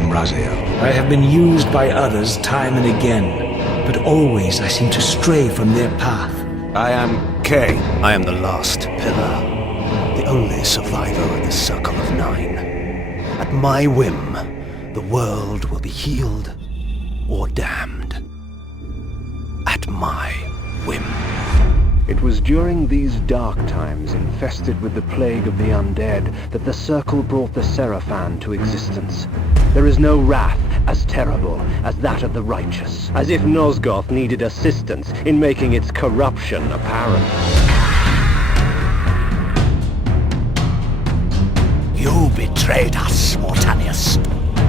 am Raziel. I have been used by others time and again, but always I seem to stray from their path. I am Kain. I am the last pillar, the only survivor of the Circle of Nine. At my whim, the world will be healed or damned. At my whim. It was during these dark times infested with the plague of the undead that the Circle brought the Sarafan to existence. There is no wrath as terrible as that of the righteous, as if Nosgoth needed assistance in making its corruption apparent. You betrayed us, Mortanius.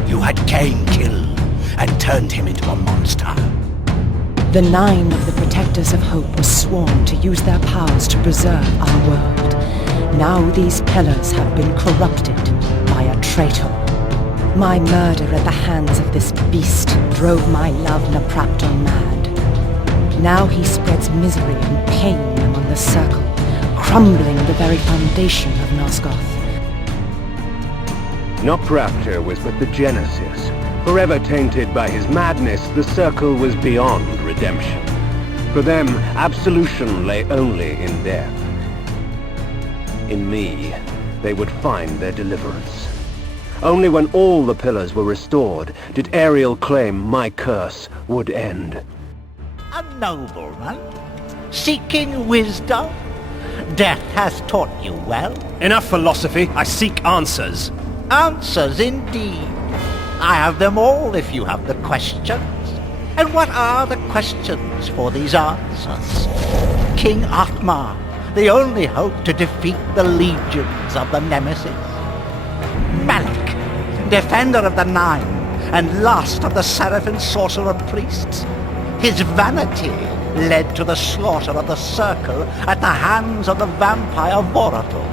You had Kain killed and turned him into a monster. The Nine of the Protectors of Hope were sworn to use their powers to preserve our world. Now these pillars have been corrupted by a traitor. My murder at the hands of this beast drove my love Napraptor mad. Now he spreads misery and pain among the Circle, crumbling the very foundation of Nosgoth. Napraptor was but the genesis. Forever tainted by his madness, the Circle was beyond redemption. For them, absolution lay only in death. In me, they would find their deliverance. Only when all the pillars were restored did Ariel claim my curse would end. A nobleman, seeking wisdom. Death has taught you well. Enough philosophy, I seek answers. Answers indeed. I have them all if you have the questions. And what are the questions for these answers? King Akhmar, the only hope to defeat the legions of the Nemesis. Malik, defender of the Nine, and last of the Sarafan sorcerer priests. His vanity led to the slaughter of the Circle at the hands of the vampire Vorator.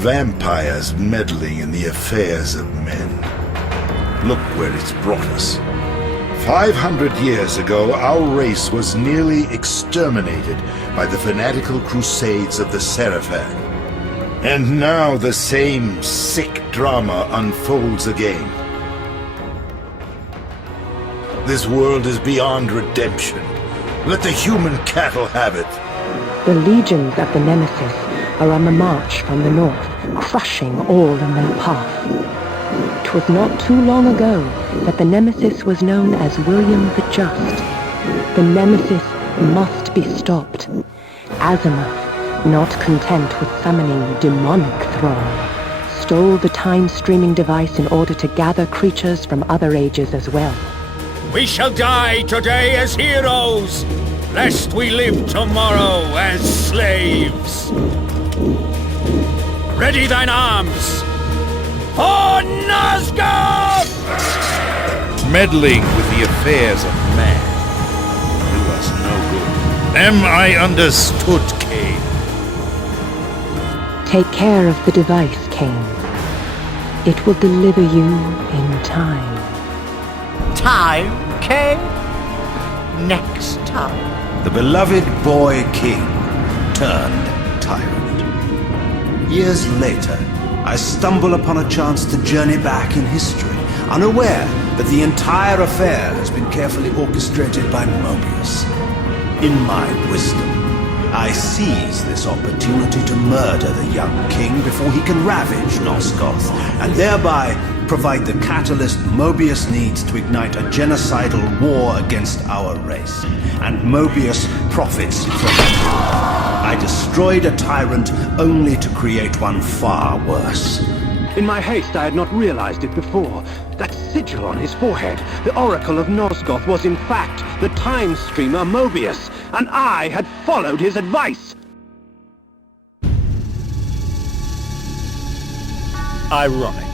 Vampires meddling in the affairs of men. Look where it's brought us. 500 years ago, our race was nearly exterminated by the fanatical crusades of the Sarafan. And now the same sick drama unfolds again. This world is beyond redemption. Let the human cattle have it. The legions of the Nemesis are on the march from the north, crushing all in their path. 'Twas not too long ago that the Nemesis was known as William the Just. The Nemesis must be stopped. Azimuth, not content with summoning demonic thrall, stole the time-streaming device in order to gather creatures from other ages as well. We shall die today as heroes, lest we live tomorrow as slaves. Ready thine arms! For Nosgoth! Meddling with the affairs of man do us no good. Am I understood, Kain? Take care of the device, Kain. It will deliver you in time. Time, Kain? Next time. The beloved boy king turned tyrant. Years later, I stumble upon a chance to journey back in history, unaware that the entire affair has been carefully orchestrated by Moebius. In my wisdom, I seize this opportunity to murder the young king before he can ravage Nosgoth, and thereby provide the catalyst Moebius needs to ignite a genocidal war against our race. And Moebius profits from it. I destroyed a tyrant only to create one far worse. In my haste, I had not realized it before. That sigil on his forehead, the Oracle of Nosgoth, was in fact the time streamer Moebius, and I had followed his advice. Ironic.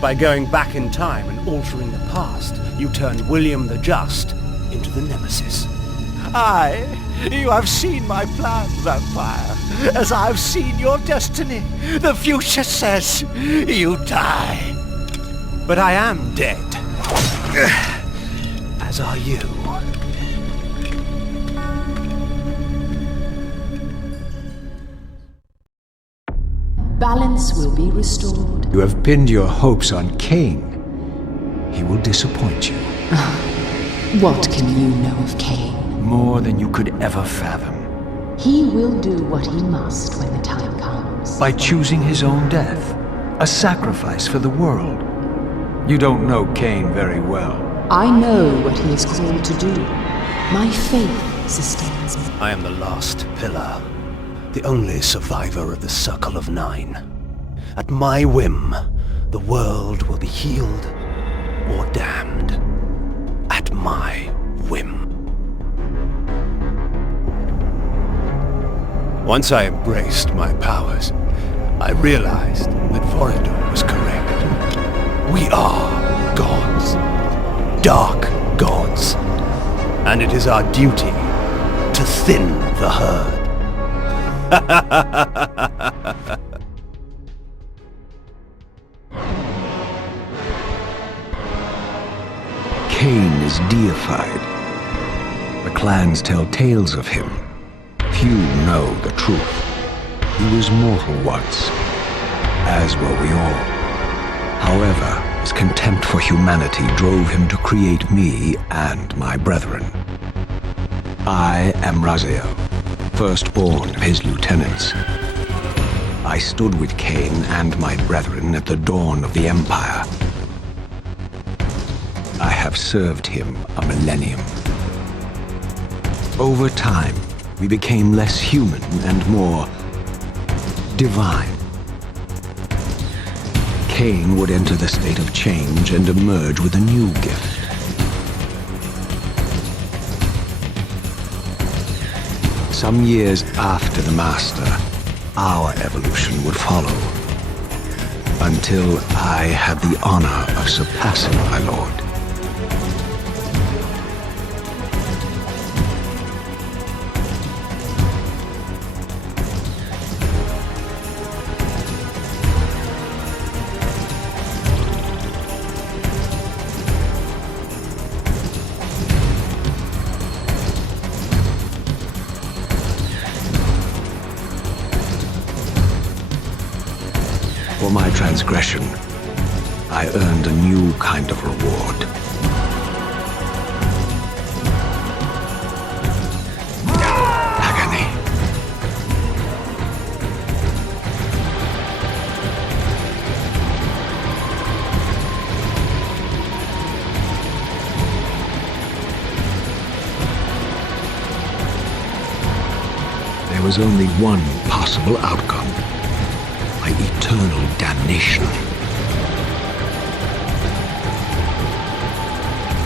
By going back in time and altering the past, you turned William the Just into the Nemesis. Aye, you have seen my plan, vampire, as I've seen your destiny. The future says you die. But I am dead. As are you. Balance will be restored. You have pinned your hopes on Kain, he will disappoint you. What can you know of Kain? More than you could ever fathom. He will do what he must when the time comes. By choosing his own death. A sacrifice for the world. You don't know Kain very well. I know what he is called to do. My faith sustains me. I am the last pillar, the only survivor of the Circle of Nine. At my whim, the world will be healed or damned. At my whim. Once I embraced my powers, I realized that Vorador was correct. We are gods. Dark gods. And it is our duty to thin the herd. Kain is deified. The clans tell tales of him. Few know the truth. He was mortal once, as were we all. However, his contempt for humanity drove him to create me and my brethren. I am Raziel, firstborn of his lieutenants. I stood with Kain and my brethren at the dawn of the Empire. I have served him a millennium. Over time, we became less human and more divine. Kain would enter the state of change and emerge with a new gift. Some years after the Master, our evolution would follow, until I had the honor of surpassing my lord. For my transgression, I earned a new kind of reward. Agony. There was only one possible outcome. My eternal damnation.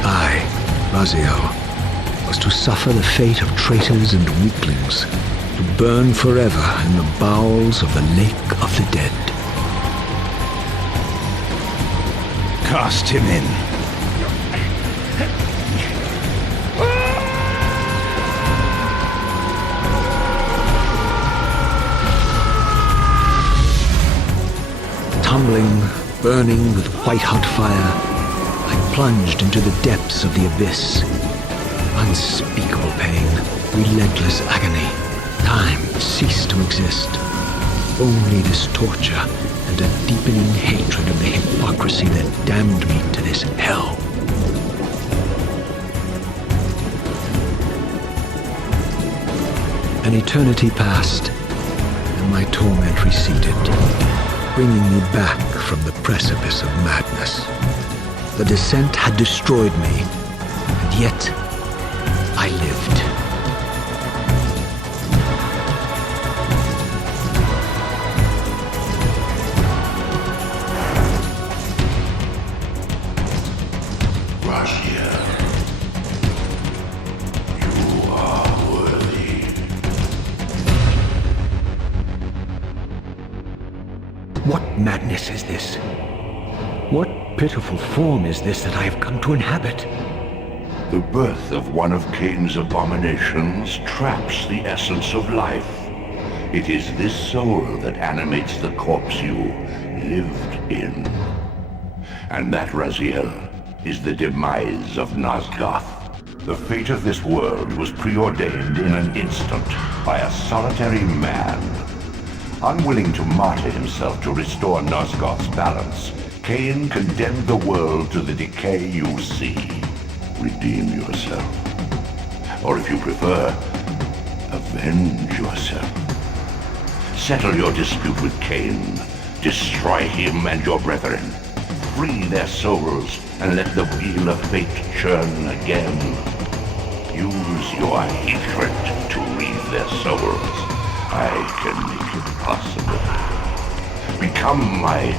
I, Raziel, was to suffer the fate of traitors and weaklings, to burn forever in the bowels of the Lake of the Dead. Cast him in. Tumbling, burning with white-hot fire, I plunged into the depths of the abyss. Unspeakable pain, relentless agony. Time ceased to exist. Only this torture and a deepening hatred of the hypocrisy that damned me to this hell. An eternity passed, and my torment receded, bringing me back from the precipice of madness. The descent had destroyed me, and yet I lived. Raziel, you are worthy. What madness is this? What pitiful form is this that I have come to inhabit? The birth of one of Kain's abominations traps the essence of life. It is this soul that animates the corpse you lived in. And that, Raziel, is the demise of Nosgoth. The fate of this world was preordained in an instant by a solitary man. Unwilling to martyr himself to restore Nosgoth's balance, Kain condemned the world to the decay you see. Redeem yourself. Or if you prefer, avenge yourself. Settle your dispute with Kain. Destroy him and your brethren. Free their souls and let the wheel of fate churn again. Use your hatred to read their souls. I can make it possible. Become my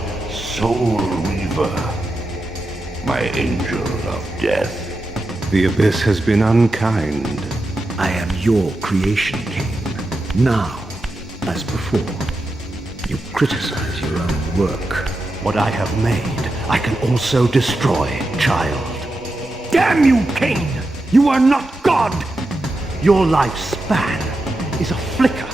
soul Reaver, my angel of death. The Abyss has been unkind. I am your creation, Kain. Now, as before, you criticize your own work. What I have made, I can also destroy, child. Damn you, Kain! You are not God! Your lifespan is a flicker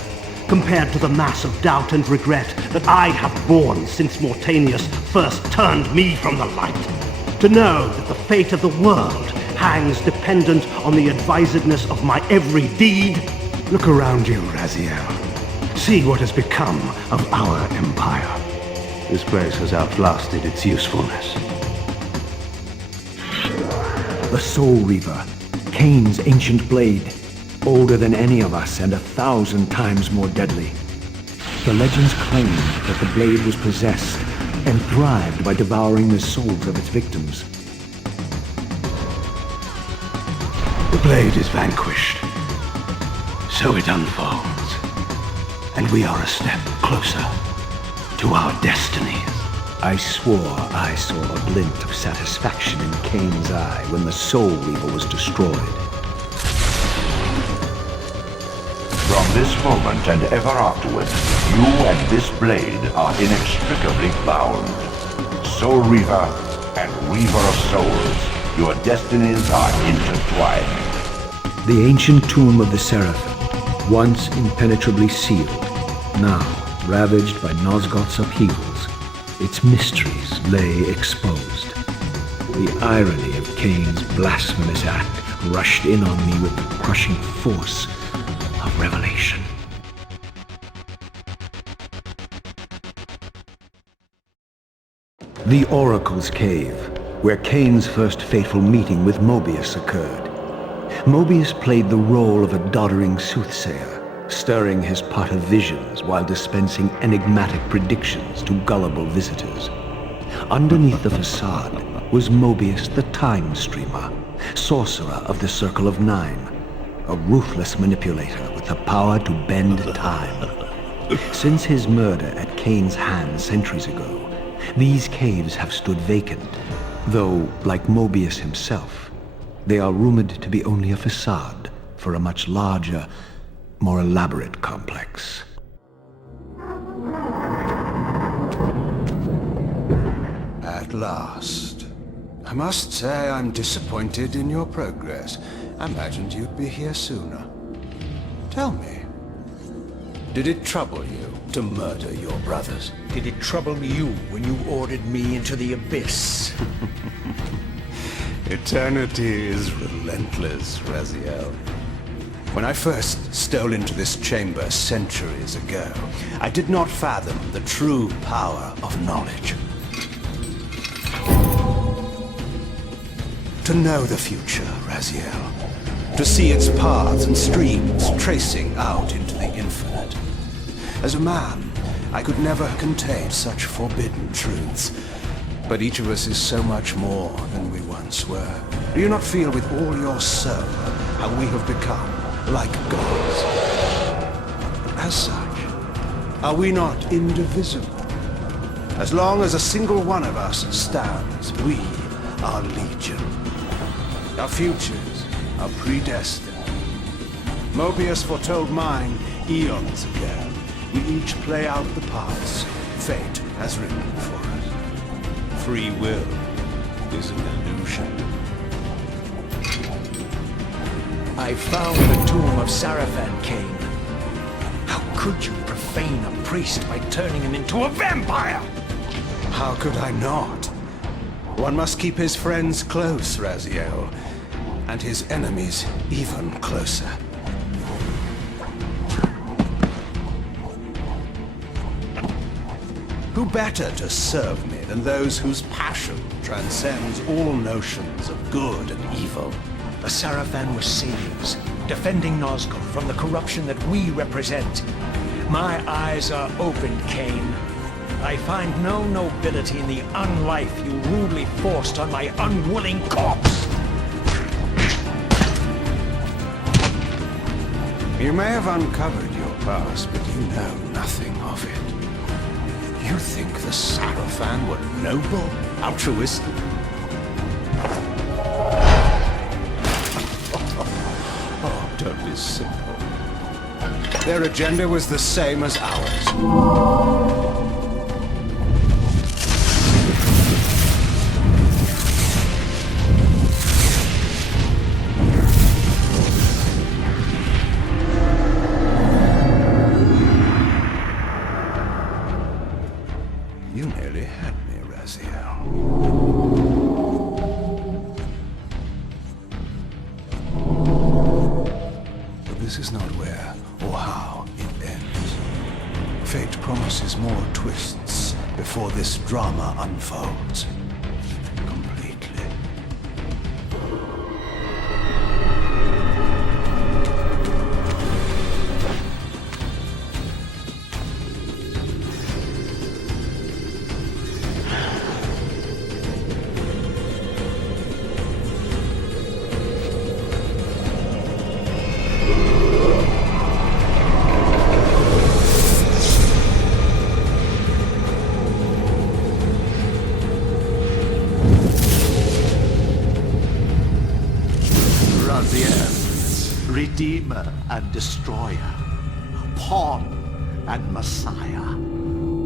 compared to the mass of doubt and regret that I have borne since Mortanius first turned me from the light. To know that the fate of the world hangs dependent on the advisedness of my every deed. Look around you, Raziel. See what has become of our empire. This place has outlasted its usefulness. The Soul Reaver, Kain's ancient blade, older than any of us and 1,000 times more deadly. The legends claim that the blade was possessed and thrived by devouring the souls of its victims. The blade is vanquished. So it unfolds. And we are a step closer to our destinies. I swore I saw a glint of satisfaction in Kain's eye when the Soul Reaver was destroyed. From this moment and ever afterward, you and this blade are inextricably bound. Soul Reaver and Reaver of Souls, your destinies are intertwined. The ancient tomb of the Sarafan, once impenetrably sealed, now ravaged by Nosgoth's upheavals, its mysteries lay exposed. The irony of Kain's blasphemous act rushed in on me with the crushing force of revelation. The Oracle's Cave, where Kain's first fateful meeting with Moebius occurred. Moebius played the role of a doddering soothsayer, stirring his pot of visions while dispensing enigmatic predictions to gullible visitors. Underneath the facade was Moebius the Time Streamer, sorcerer of the Circle of Nine, a ruthless manipulator with the power to bend time. Since his murder at Kain's hands centuries ago, these caves have stood vacant, though, like Moebius himself, they are rumored to be only a facade for a much larger, more elaborate complex. At last. I must say I'm disappointed in your progress. I imagined you'd be here sooner. Tell me, did it trouble you to murder your brothers? Did it trouble you when you ordered me into the Abyss? Eternity is relentless, Raziel. When I first stole into this chamber centuries ago, I did not fathom the true power of knowledge. To know the future, Raziel. To see its paths and streams tracing out into the infinite. As a man, I could never contain such forbidden truths. But each of us is so much more than we once were. Do you not feel with all your soul how we have become like gods? As such, are we not indivisible? As long as a single one of us stands, we are legion. Our futures are predestined. Moebius foretold mine eons ago. We each play out the parts fate has written for us. Free will is an illusion. I found the tomb of Sarafan, Kain. How could you profane a priest by turning him into a vampire? How could I not? One must keep his friends close, Raziel, and his enemies even closer. Who better to serve me and those whose passion transcends all notions of good and evil. The Sarafan were saviors, defending Nosgoth from the corruption that we represent. My eyes are open, Kain. I find no nobility in the unlife you rudely forced on my unwilling corpse. You may have uncovered your past, but you know nothing of it. You think the Sarafan were noble, altruistic? Oh, don't be simple. Their agenda was the same as ours. You nearly had me, Raziel. But this is not where or how it ends. Fate promises more twists before this drama unfolds completely. Redeemer and Destroyer, Pawn and Messiah.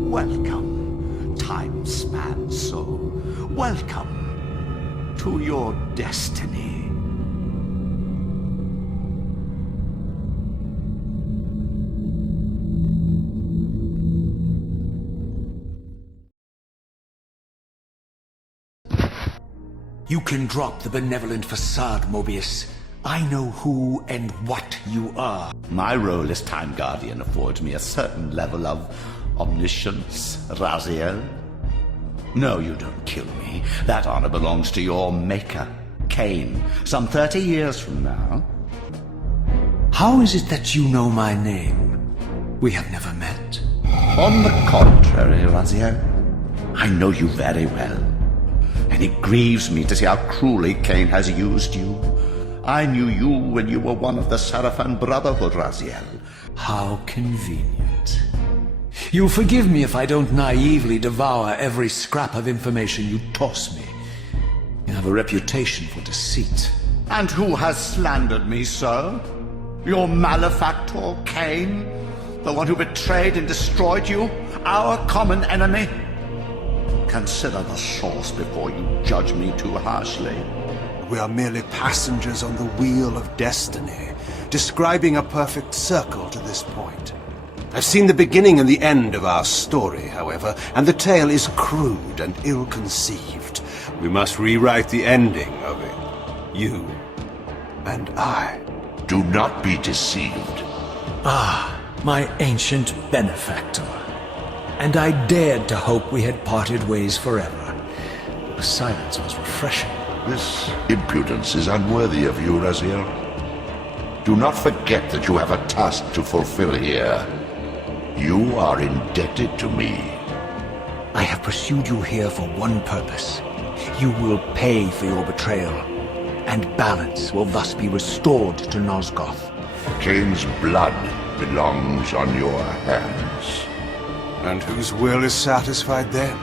Welcome, time span soul. Welcome to your destiny. You can drop the benevolent facade, Moebius. I know who and what you are. My role as Time Guardian affords me a certain level of omniscience, Raziel. No, you don't kill me. That honor belongs to your maker, Kain, some 30 years from now. How is it that you know my name? We have never met. On the contrary, Raziel, I know you very well. And it grieves me to see how cruelly Kain has used you. I knew you when you were one of the Sarafan Brotherhood, Raziel. How convenient. You'll forgive me if I don't naively devour every scrap of information you toss me. You have a reputation for deceit. And who has slandered me so? Your malefactor, Kain? The one who betrayed and destroyed you? Our common enemy? Consider the source before you judge me too harshly. We are merely passengers on the wheel of destiny, describing a perfect circle to this point. I've seen the beginning and the end of our story, however, and the tale is crude and ill-conceived. We must rewrite the ending of it. You and I. Do not be deceived. Ah, my ancient benefactor. And I dared to hope we had parted ways forever. The silence was refreshing. This impudence is unworthy of you, Raziel. Do not forget that you have a task to fulfill here. You are indebted to me. I have pursued you here for one purpose. You will pay for your betrayal, and balance will thus be restored to Nosgoth. Kain's blood belongs on your hands. And whose will is satisfied then?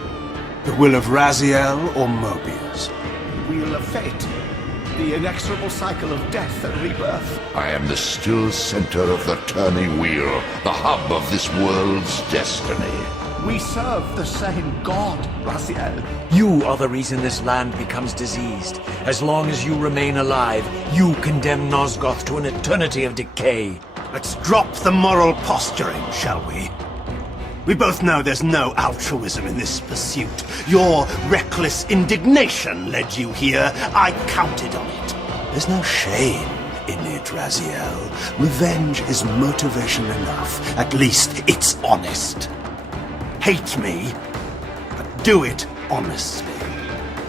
The will of Raziel or Moebius? Wheel of fate. The inexorable cycle of death and rebirth. I am the still center of the turning wheel, the hub of this world's destiny. We serve the same God, Raziel. You are the reason this land becomes diseased. As long as you remain alive, you condemn Nosgoth to an eternity of decay. Let's drop the moral posturing, shall we? We both know there's no altruism in this pursuit. Your reckless indignation led you here. I counted on it. There's no shame in it, Raziel. Revenge is motivation enough. At least it's honest. Hate me, but do it honestly.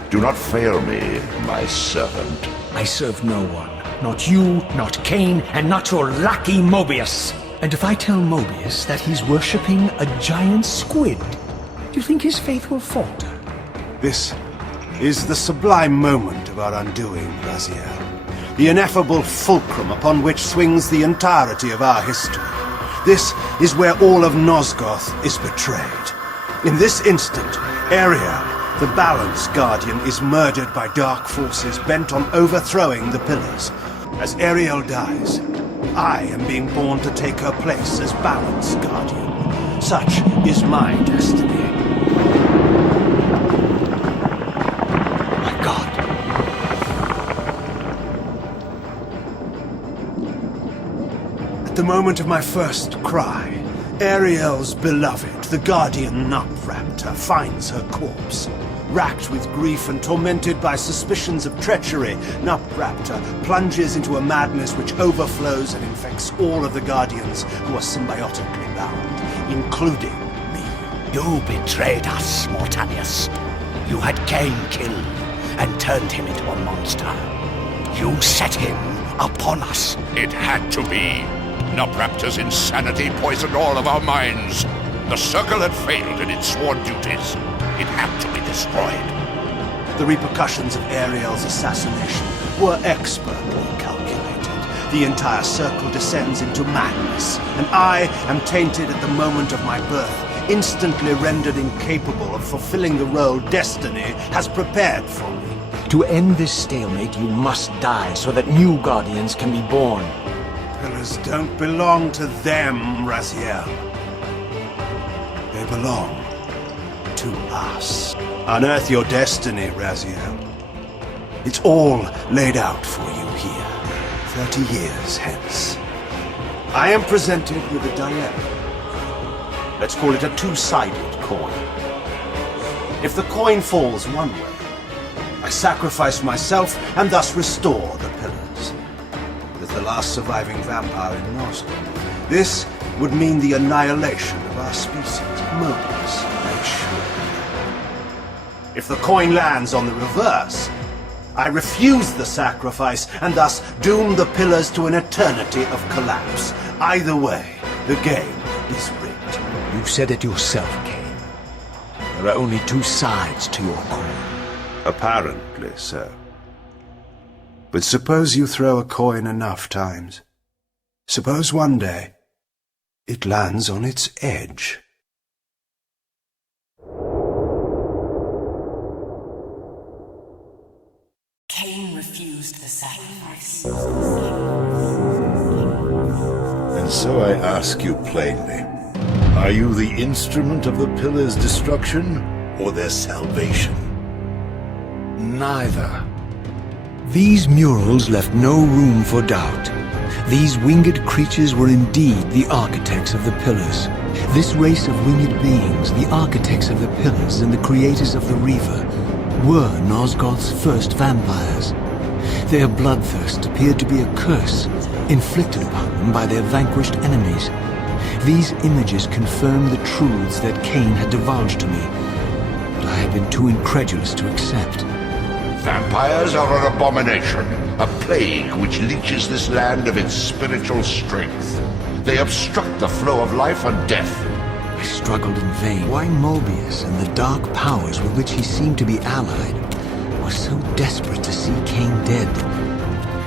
Do not fail me, my servant. I serve no one. Not you, not Kain, and not your lackey Moebius. And if I tell Moebius that he's worshipping a giant squid, do you think his faith will falter? This is the sublime moment of our undoing, Raziel. The ineffable fulcrum upon which swings the entirety of our history. This is where all of Nosgoth is betrayed. In this instant, Ariel, the Balance Guardian, is murdered by dark forces bent on overthrowing the Pillars. As Ariel dies, I am being born to take her place as Balance Guardian. Such is my destiny. My God. At the moment of my first cry, Ariel's beloved, the Guardian Nupraptor, finds her corpse. Racked with grief and tormented by suspicions of treachery, Nupraptor plunges into a madness which overflows and infects all of the Guardians who are symbiotically bound, including me. You betrayed us, Mortanius. You had Kain killed and turned him into a monster. You set him upon us. It had to be. Nupraptor's insanity poisoned all of our minds. The Circle had failed in its sworn duties. It had to be destroyed. The repercussions of Ariel's assassination were expertly calculated. The entire Circle descends into madness, and I am tainted at the moment of my birth, instantly rendered incapable of fulfilling the role destiny has prepared for me. To end this stalemate, you must die so that new Guardians can be born. Pillars don't belong to them, Raziel. They belong to us. Unearth your destiny, Raziel. It's all laid out for you here, 30 years hence. I am presented with a dilemma. Let's call it a two-sided coin. If the coin falls one way, I sacrifice myself and thus restore the Pillars. As the last surviving vampire in Nosgoth, this would mean the annihilation of our species, Moebius made sure. If the coin lands on the reverse, I refuse the sacrifice and thus doom the Pillars to an eternity of collapse. Either way, the game is rigged. You said it yourself, Kain. There are only two sides to your coin. Apparently so. But suppose you throw a coin enough times. Suppose one day it lands on its edge. Kain refused the sacrifice. And so I ask you plainly, are you the instrument of the Pillars' destruction or their salvation? Neither. These murals left no room for doubt. These winged creatures were indeed the architects of the Pillars. This race of winged beings, the architects of the Pillars and the creators of the Reaver, were Nosgoth's first vampires. Their bloodthirst appeared to be a curse, inflicted upon them by their vanquished enemies. These images confirmed the truths that Kain had divulged to me, but I had been too incredulous to accept. Vampires are an abomination, a plague which leeches this land of its spiritual strength. They obstruct the flow of life and death. I struggled in vain. Why Moebius and the dark powers with which he seemed to be allied were so desperate to see Kain dead?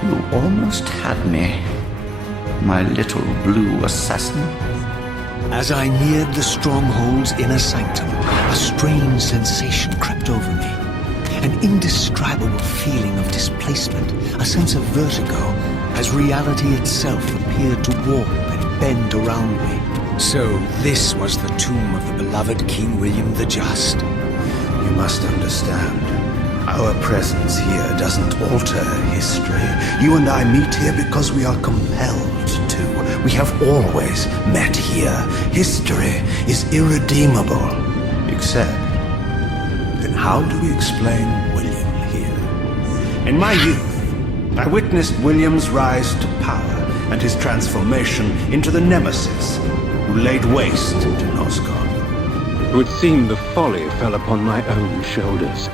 You almost had me, my little blue assassin. As I neared the Stronghold's inner sanctum, a strange sensation crept over me. An indescribable feeling of displacement, a sense of vertigo, as reality itself appeared to warp and bend around me. So this was the tomb of the beloved King William the Just. You must understand, our presence here doesn't alter history. You and I meet here because we are compelled to. We have always met here. History is irredeemable. Except, then how do we explain William here? In my youth, I witnessed William's rise to power and his transformation into the Nemesis who laid waste to Nosgoth. It would seem the folly fell upon my own shoulders.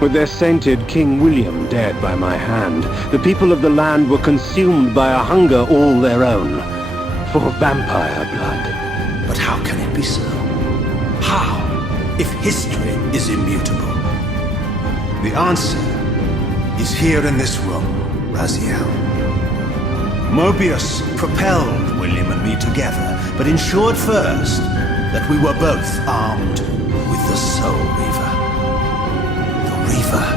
With their sainted King William dead by my hand, the people of the land were consumed by a hunger all their own, for vampire blood. But how can it be so? How, if history is immutable? The answer is here in this room, Raziel. Moebius propelled William and me together, but ensured first that we were both armed with the Soul Reaver. The Reaver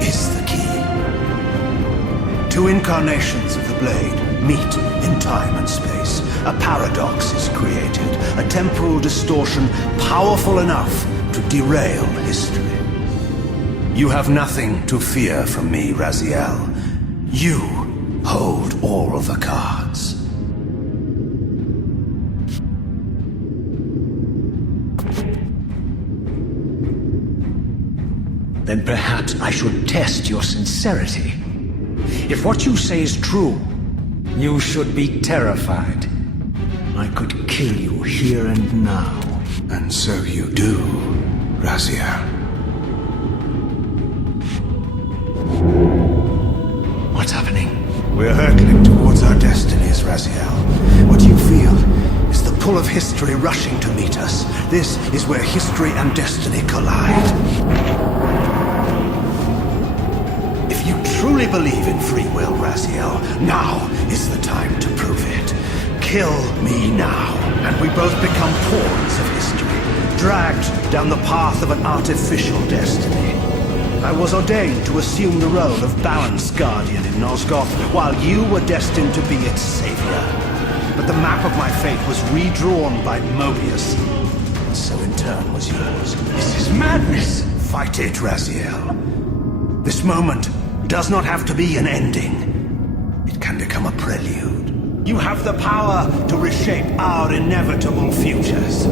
is the key. Two incarnations of the blade meet in time and space. A paradox is created, a temporal distortion powerful enough to derail history. You have nothing to fear from me, Raziel. You hold all the cards. Then perhaps I should test your sincerity. If what you say is true, you should be terrified. I could kill you here and now. And so you do, Raziel. What's happening? We're hurtling towards our destinies, Raziel. What you feel is the pull of history rushing to meet us. This is where history and destiny collide. If you truly believe in free will, Raziel, now is the time to prove it. Kill me now, and we both become pawns of history, dragged down the path of an artificial destiny. I was ordained to assume the role of Balance Guardian in Nosgoth, while you were destined to be its savior. But the map of my fate was redrawn by Moebius, and so in turn was yours. This is madness! Fight it, Raziel. This moment does not have to be an ending. It can become a prelude. You have the power to reshape our inevitable futures.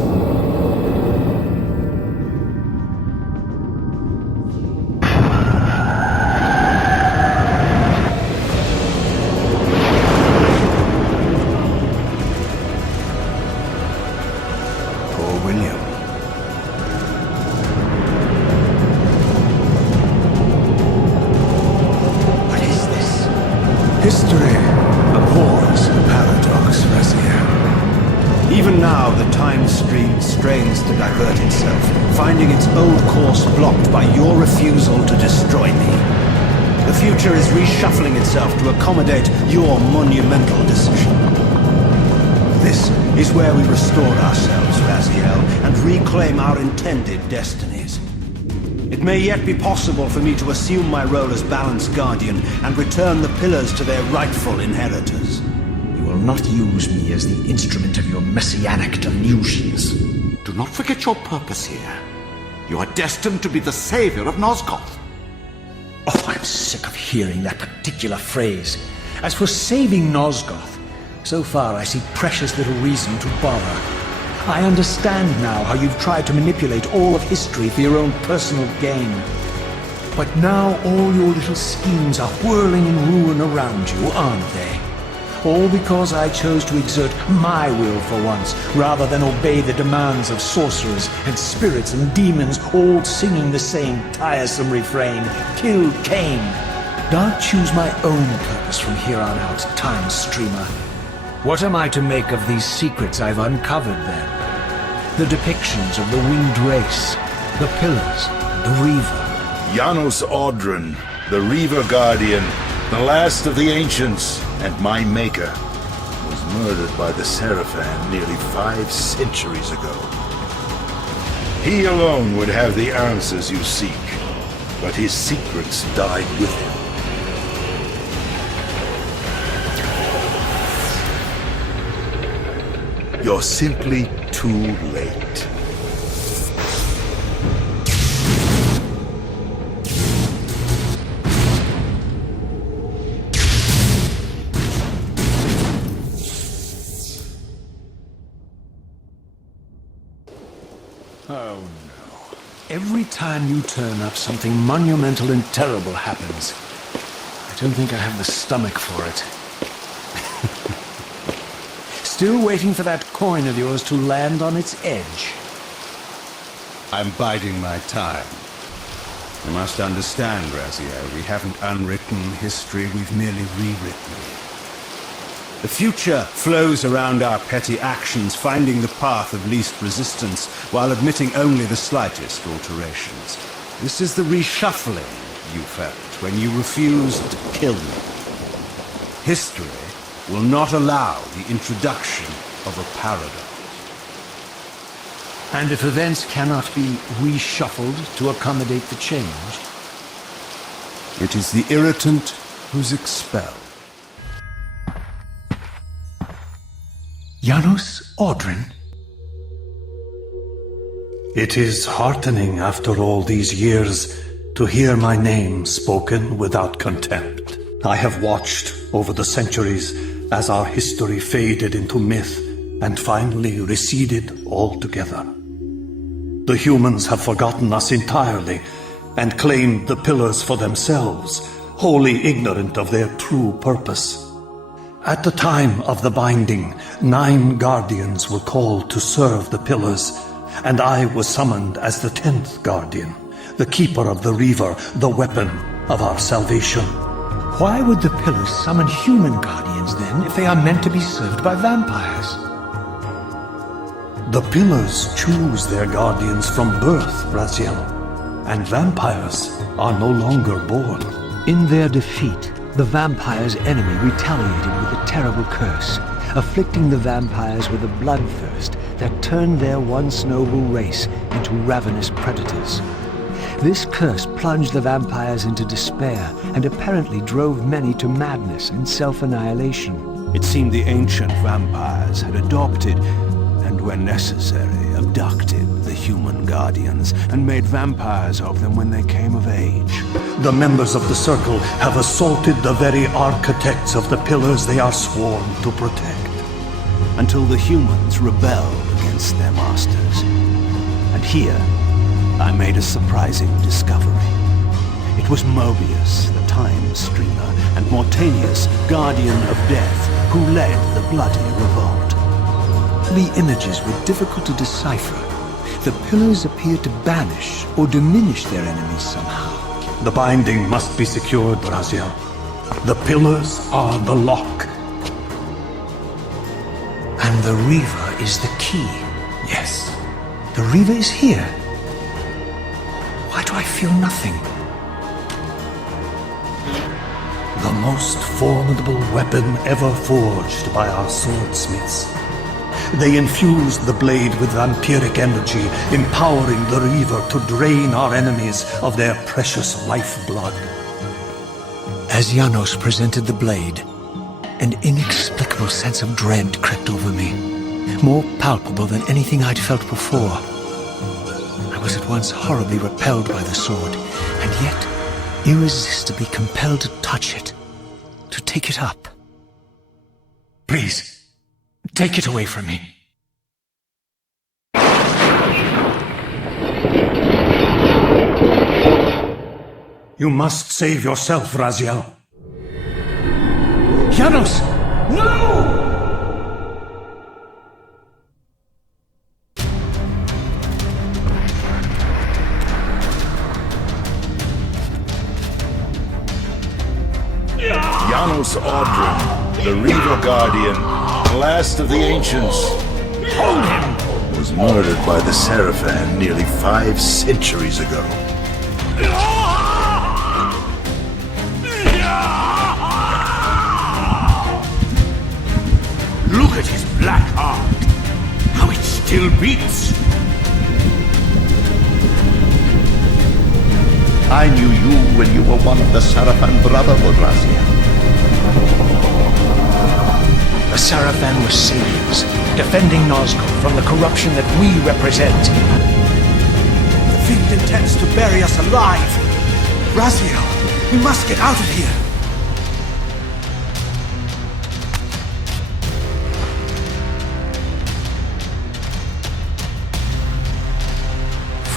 Finding its old course blocked by your refusal to destroy me. The future is reshuffling itself to accommodate your monumental decision. This is where we restore ourselves, Raziel, and reclaim our intended destinies. It may yet be possible for me to assume my role as Balance Guardian and return the pillars to their rightful inheritors. You will not use me as the instrument of your messianic delusions. Do not forget your purpose here. You are destined to be the savior of Nosgoth. Oh, I'm sick of hearing that particular phrase. As for saving Nosgoth, so far I see precious little reason to bother. I understand now how you've tried to manipulate all of history for your own personal gain. But now all your little schemes are whirling in ruin around you, aren't they? All because I chose to exert my will for once, rather than obey the demands of sorcerers and spirits and demons, all singing the same tiresome refrain, "Kill Kain." I'll choose my own purpose from here on out, Time Streamer. What am I to make of these secrets I've uncovered, then? The depictions of the winged race, the pillars, the Reaver. Janos Audron, the Reaver Guardian, the last of the ancients, and my maker, was murdered by the Sarafan nearly 5 centuries ago. He alone would have the answers you seek, but his secrets died with him. You're simply too late. Oh, no. Every time you turn up, something monumental and terrible happens. I don't think I have the stomach for it. Still waiting for that coin of yours to land on its edge. I'm biding my time. You must understand, Raziel, we haven't unwritten history, we've merely rewritten it. The future flows around our petty actions, finding the path of least resistance, while admitting only the slightest alterations. This is the reshuffling you felt when you refused to kill me. History will not allow the introduction of a paradox. And if events cannot be reshuffled to accommodate the change? It is the irritant who's expelled. Janos Audron? It is heartening after all these years to hear my name spoken without contempt. I have watched over the centuries as our history faded into myth and finally receded altogether. The humans have forgotten us entirely and claimed the pillars for themselves, wholly ignorant of their true purpose. At the time of the binding, 9 guardians were called to serve the pillars, and I was summoned as the 10th guardian, the keeper of the Reaver, the weapon of our salvation. Why would the pillars summon human guardians then, if they are meant to be served by vampires? The pillars choose their guardians from birth, Raziel, and vampires are no longer born. In their defeat, the vampires' enemy retaliated with a terrible curse, afflicting the vampires with a bloodthirst that turned their once noble race into ravenous predators. This curse plunged the vampires into despair and apparently drove many to madness and self-annihilation. It seemed the ancient vampires had adopted, and when necessary, abducted the human guardians and made vampires of them when they came of age. The members of the Circle have assaulted the very architects of the pillars they are sworn to protect. Until the humans rebelled against their masters. And here, I made a surprising discovery. It was Moebius, the time streamer, and Mortanius, guardian of death, who led the bloody revolt. The images were difficult to decipher. The pillars appeared to banish or diminish their enemies somehow. The binding must be secured, Raziel. The pillars are the lock. And the Reaver is the key. Yes. The Reaver is here. Why do I feel nothing? The most formidable weapon ever forged by our swordsmiths. They infused the blade with vampiric energy, empowering the Reaver to drain our enemies of their precious lifeblood. As Janos presented the blade, an inexplicable sense of dread crept over me, more palpable than anything I'd felt before. I was at once horribly repelled by the sword, and yet irresistibly compelled to touch it, to take it up. Please. Take it away from me. You must save yourself, Raziel. Janos! No! Janos Audron, the Reaver Guardian, last of the ancients, Hold him! was murdered by the Sarafan nearly 5 centuries ago. Look at his black heart! How it still beats! I knew you when you were one of the Sarafan Brotherhood, Raziel. The Sarafan were saviors, defending Nosgoth from the corruption that we represent. The fiend intends to bury us alive! Raziel, we must get out of here!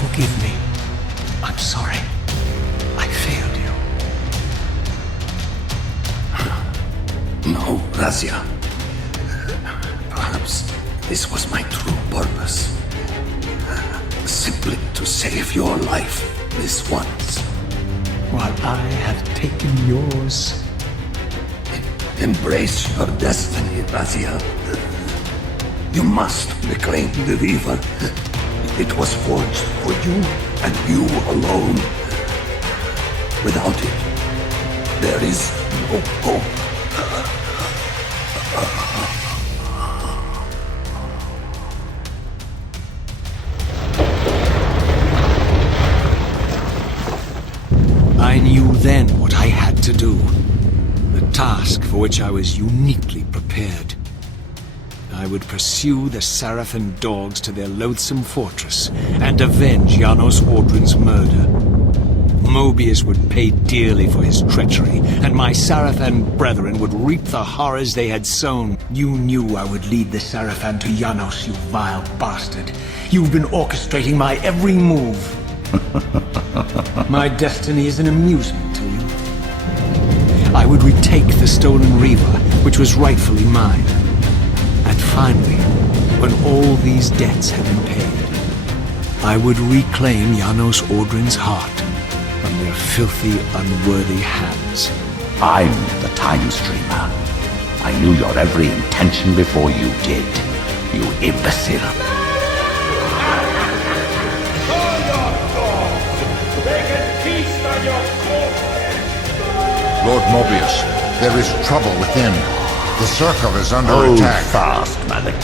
Forgive me. I'm sorry. I failed you. No, Raziel. Perhaps this was my true purpose. simply to save your life this once. While I have taken yours. Embrace your destiny, Raziel. You must reclaim the Reaver. It was forged for you and you alone. Without it, there is no hope. I knew then what I had to do. The task for which I was uniquely prepared. I would pursue the Sarafan dogs to their loathsome fortress and avenge Janos Audron's murder. Moebius would pay dearly for his treachery, and my Sarafan brethren would reap the horrors they had sown. You knew I would lead the Sarafan to Janos, you vile bastard. You've been orchestrating my every move. My destiny is an amusement to you. I would retake the stolen Reaver, which was rightfully mine. And finally, when all these debts had been paid, I would reclaim Janos Audron's heart from their filthy, unworthy hands. I'm the Time Streamer. I knew your every intention before you did, you imbecile. Lord Moebius, there is trouble within. The circle is under attack. Hold fast, Malik.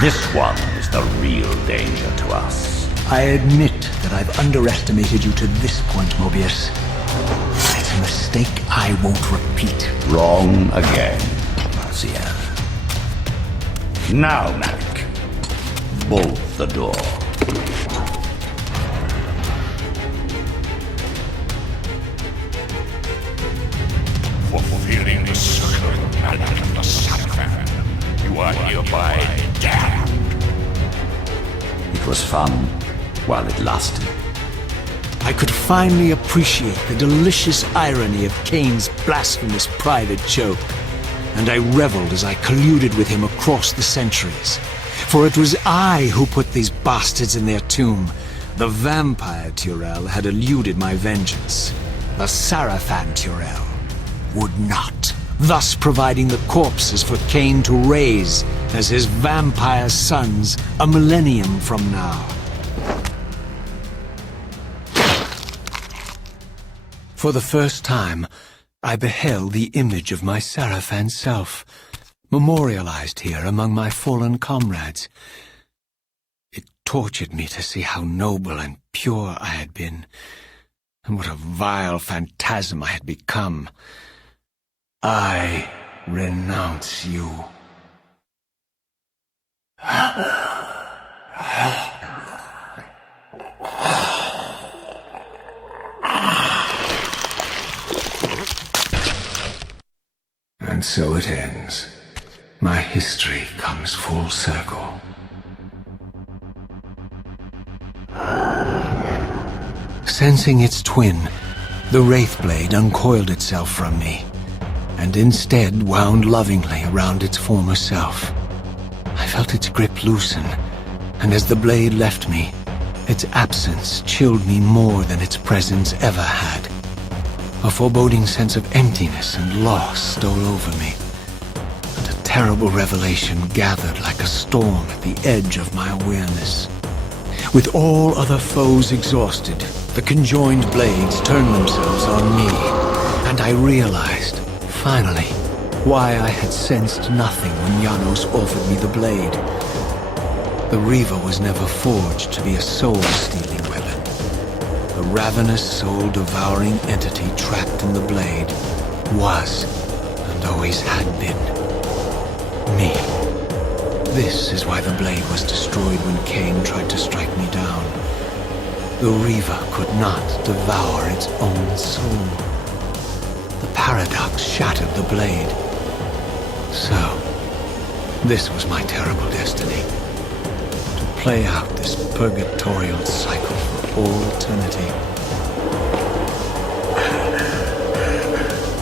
This one is the real danger to us. I admit that I've underestimated you to this point, Moebius. It's a mistake I won't repeat. Wrong again, Raziel. Now, Malik, bolt the door. For fulfilling the sacred mandate of the Sarafan, you are hereby damned. It was fun while it lasted. I could finally appreciate the delicious irony of Kain's blasphemous private joke, and I reveled as I colluded with him across the centuries. For it was I who put these bastards in their tomb. The vampire Tyrell had eluded my vengeance. The Sarafan Tyrell would not, thus providing the corpses for Kain to raise as his vampire sons a millennium from now. For the first time, I beheld the image of my Sarafan self, memorialized here among my fallen comrades. It tortured me to see how noble and pure I had been, and what a vile phantasm I had become. I renounce you. And so it ends. My history comes full circle. Sensing its twin, the Wraithblade uncoiled itself from me, and instead wound lovingly around its former self. I felt its grip loosen, and as the blade left me, its absence chilled me more than its presence ever had. A foreboding sense of emptiness and loss stole over me, and a terrible revelation gathered like a storm at the edge of my awareness. With all other foes exhausted, the conjoined blades turned themselves on me, and I realized, finally, why I had sensed nothing when Janos offered me the blade. The Reaver was never forged to be a soul-stealing weapon. The ravenous, soul-devouring entity trapped in the blade was, and always had been, me. This is why the blade was destroyed when Kain tried to strike me down. The Reaver could not devour its own soul. The paradox shattered the blade. So, this was my terrible destiny. To play out this purgatorial cycle for all eternity.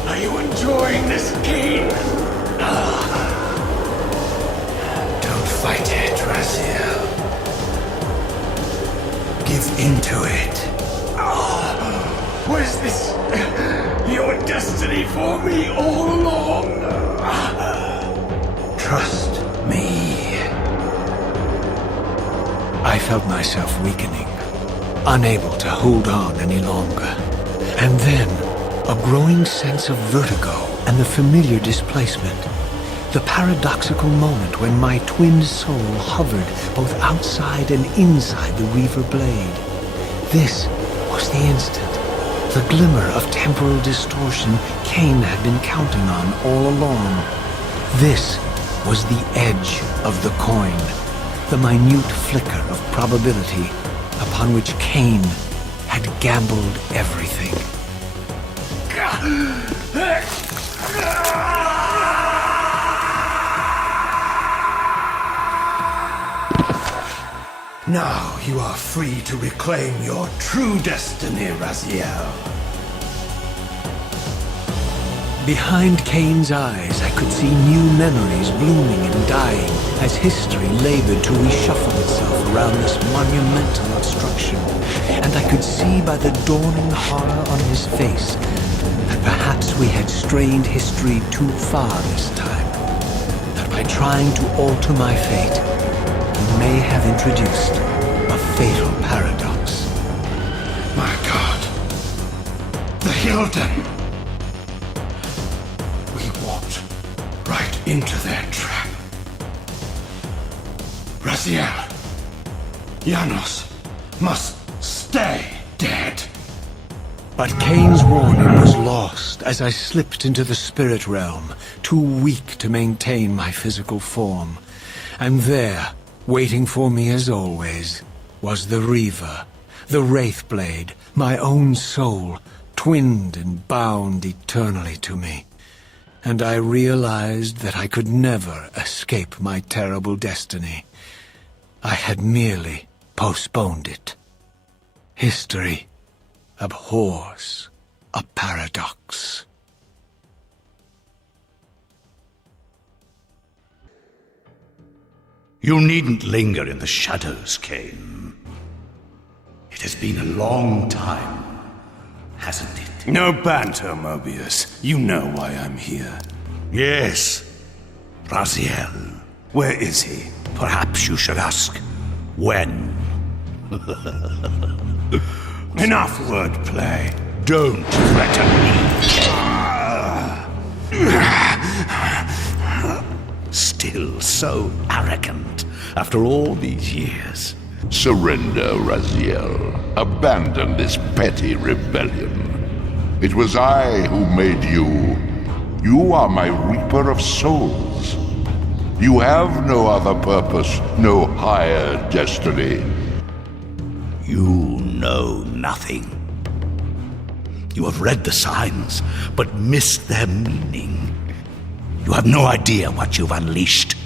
Are you enjoying this game? Don't fight it, Raziel. give in to it. Was this your destiny for me all along? Trust me. I felt myself weakening, unable to hold on any longer. And then, a growing sense of vertigo and the familiar displacement. The paradoxical moment when my twin soul hovered both outside and inside the Reaver blade. This was the instant, the glimmer of temporal distortion Kain had been counting on all along. This was the edge of the coin, the minute flicker of probability upon which Kain had gambled everything. Now you are free to reclaim your true destiny, Raziel. Behind Kain's eyes, I could see new memories blooming and dying as history labored to reshuffle itself around this monumental obstruction. And I could see by the dawning horror on his face that perhaps we had strained history too far this time. That by trying to alter my fate, we may have introduced a fatal paradox. My God. The Hylden. Right into their trap. Raziel, Janos must stay dead. But Kain's warning was lost as I slipped into the spirit realm, too weak to maintain my physical form. And there, waiting for me as always, was the Reaver, the Wraithblade, my own soul, twinned and bound eternally to me. And I realized that I could never escape my terrible destiny. I had merely postponed it. History abhors a paradox. You needn't linger in the shadows, Kain. It has been a long time, hasn't it? No banter, Moebius. You know why I'm here. Yes. Raziel. Where is he? Perhaps you should ask, when? Enough wordplay. Don't threaten me. Still so arrogant after all these years. Surrender, Raziel. Abandon this petty rebellion. It was I who made you. You are my Reaper of Souls. You have no other purpose, no higher destiny. You know nothing. You have read the signs, but missed their meaning. You have no idea what you've unleashed.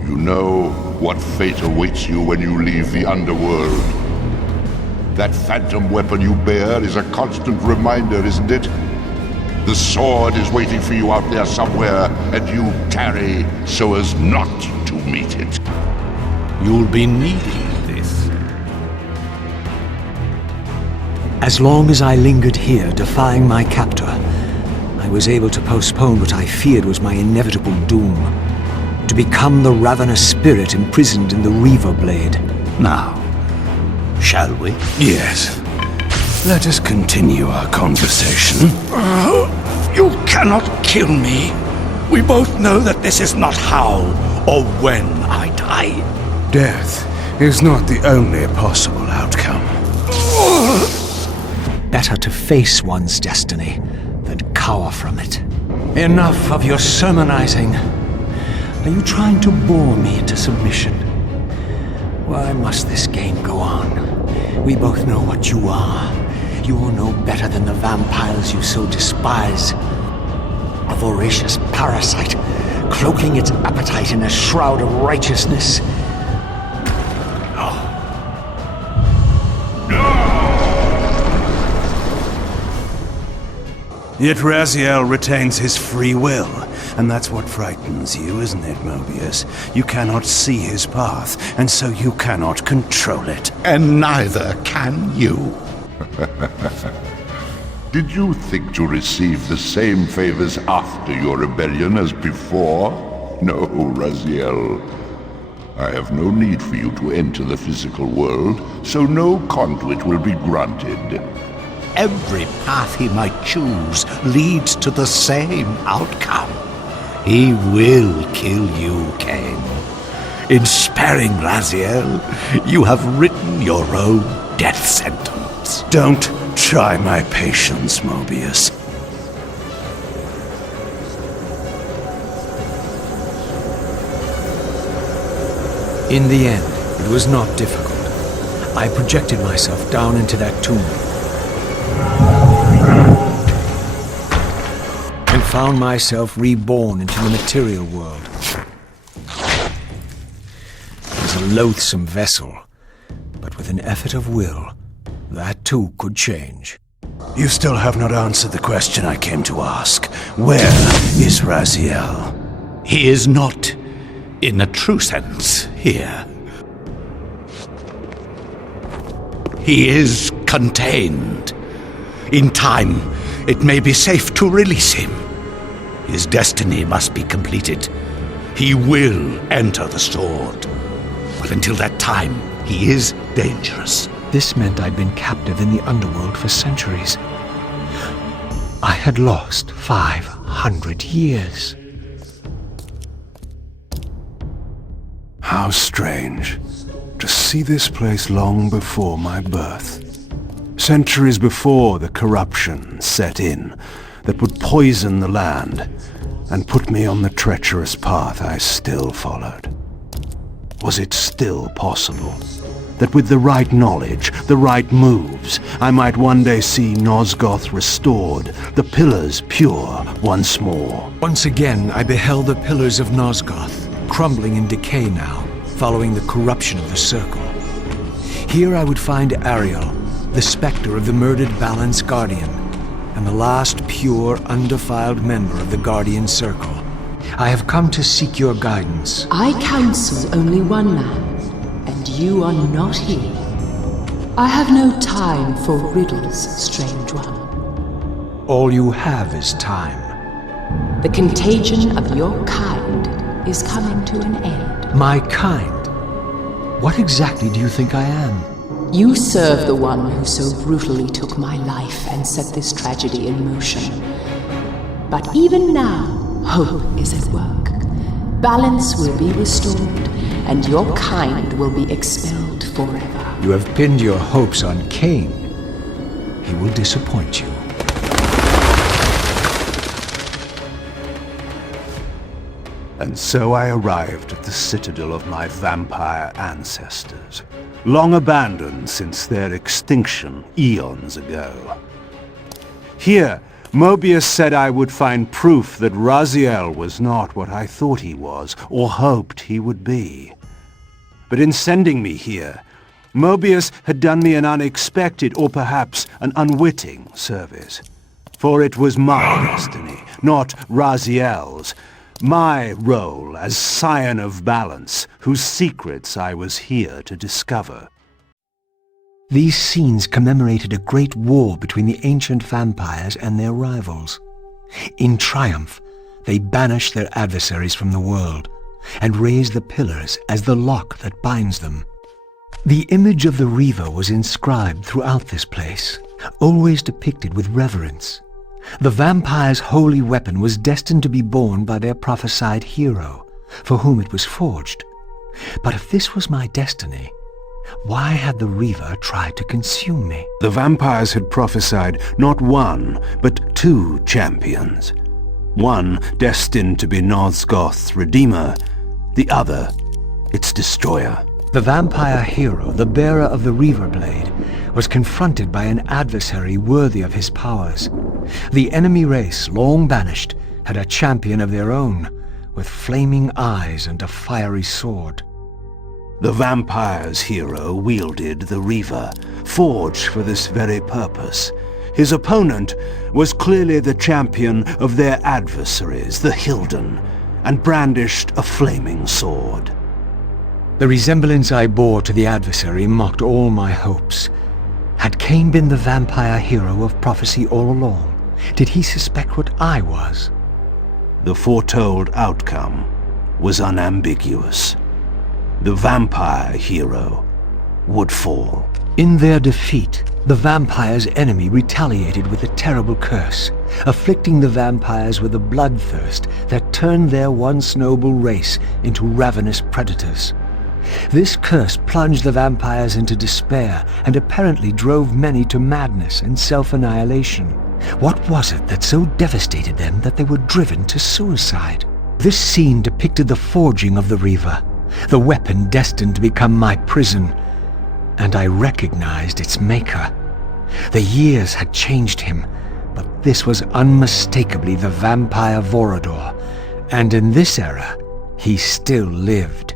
You know what fate awaits you when you leave the underworld. That phantom weapon you bear is a constant reminder, isn't it? The sword is waiting for you out there somewhere, and you tarry so as not to meet it. You'll be needing this. As long as I lingered here, defying my captor, I was able to postpone what I feared was my inevitable doom. To become the ravenous spirit imprisoned in the Reaver blade. Now, shall we? Yes. Let us continue our conversation. You cannot kill me. We both know that this is not how or when I die. Death is not the only possible outcome. Better to face one's destiny than cower from it. Enough of your sermonizing. Are you trying to bore me into submission? Why must this game go on? We both know what you are. You're no better than the vampires you so despise. A voracious parasite, cloaking its appetite in a shroud of righteousness. Yet Raziel retains his free will, and that's what frightens you, isn't it, Moebius? You cannot see his path, and so you cannot control it. And neither can you. Did you think to receive the same favors after your rebellion as before? No, Raziel. I have no need for you to enter the physical world, so no conduit will be granted. Every path he might choose leads to the same outcome. He will kill you, Kain. In sparing Raziel, you have written your own death sentence. Don't try my patience, Moebius. In the end, it was not difficult. I projected myself down into that tomb and found myself reborn into the material world. It was a loathsome vessel, but with an effort of will, that too could change. You still have not answered the question I came to ask. Where is Raziel? He is not, in a true sense, here. He is contained. In time, it may be safe to release him. His destiny must be completed. He will enter the sword. But until that time, he is dangerous. This meant I'd been captive in the underworld for centuries. I had lost 500 years. How strange to see this place long before my birth. Centuries before the corruption set in that would poison the land and put me on the treacherous path I still followed. Was it still possible that with the right knowledge, the right moves, I might one day see Nosgoth restored, the pillars pure once more? Once again, I beheld the pillars of Nosgoth, crumbling in decay now, following the corruption of the Circle. Here I would find Ariel, the specter of the murdered Balance Guardian, and the last pure, undefiled member of the Guardian Circle. I have come to seek your guidance. I counsel only one man, and you are not he. I have no time for riddles, strange one. All you have is time. The contagion of your kind is coming to an end. My kind? What exactly do you think I am? You serve the one who so brutally took my life and set this tragedy in motion. But even now, hope is at work. Balance will be restored, and your kind will be expelled forever. You have pinned your hopes on Kain. He will disappoint you. And so I arrived at the citadel of my vampire ancestors, long abandoned since their extinction eons ago. Here, Moebius said I would find proof that Raziel was not what I thought he was, or hoped he would be. But in sending me here, Moebius had done me an unexpected, or perhaps an unwitting service. For it was my destiny, not Raziel's, my role as Scion of Balance, whose secrets I was here to discover. These scenes commemorated a great war between the ancient vampires and their rivals. In triumph, they banished their adversaries from the world and raised the pillars as the lock that binds them. The image of the Reaver was inscribed throughout this place, always depicted with reverence. The vampire's holy weapon was destined to be borne by their prophesied hero, for whom it was forged. But if this was my destiny, why had the Reaver tried to consume me? The vampires had prophesied not one, but two champions. One destined to be Nosgoth's redeemer, the other its destroyer. The vampire hero, the bearer of the Reaver blade, was confronted by an adversary worthy of his powers. The enemy race, long banished, had a champion of their own, with flaming eyes and a fiery sword. The vampire's hero wielded the Reaver, forged for this very purpose. His opponent was clearly the champion of their adversaries, the Hylden, and brandished a flaming sword. The resemblance I bore to the adversary mocked all my hopes. Had Kain been the vampire hero of prophecy all along? Did he suspect what I was? The foretold outcome was unambiguous. The vampire hero would fall. In their defeat, the vampire's enemy retaliated with a terrible curse, afflicting the vampires with a bloodthirst that turned their once noble race into ravenous predators. This curse plunged the vampires into despair and apparently drove many to madness and self-annihilation. What was it that so devastated them that they were driven to suicide? This scene depicted the forging of the Reaver, the weapon destined to become my prison, and I recognized its maker. The years had changed him, but this was unmistakably the vampire Vorador, and in this era, he still lived.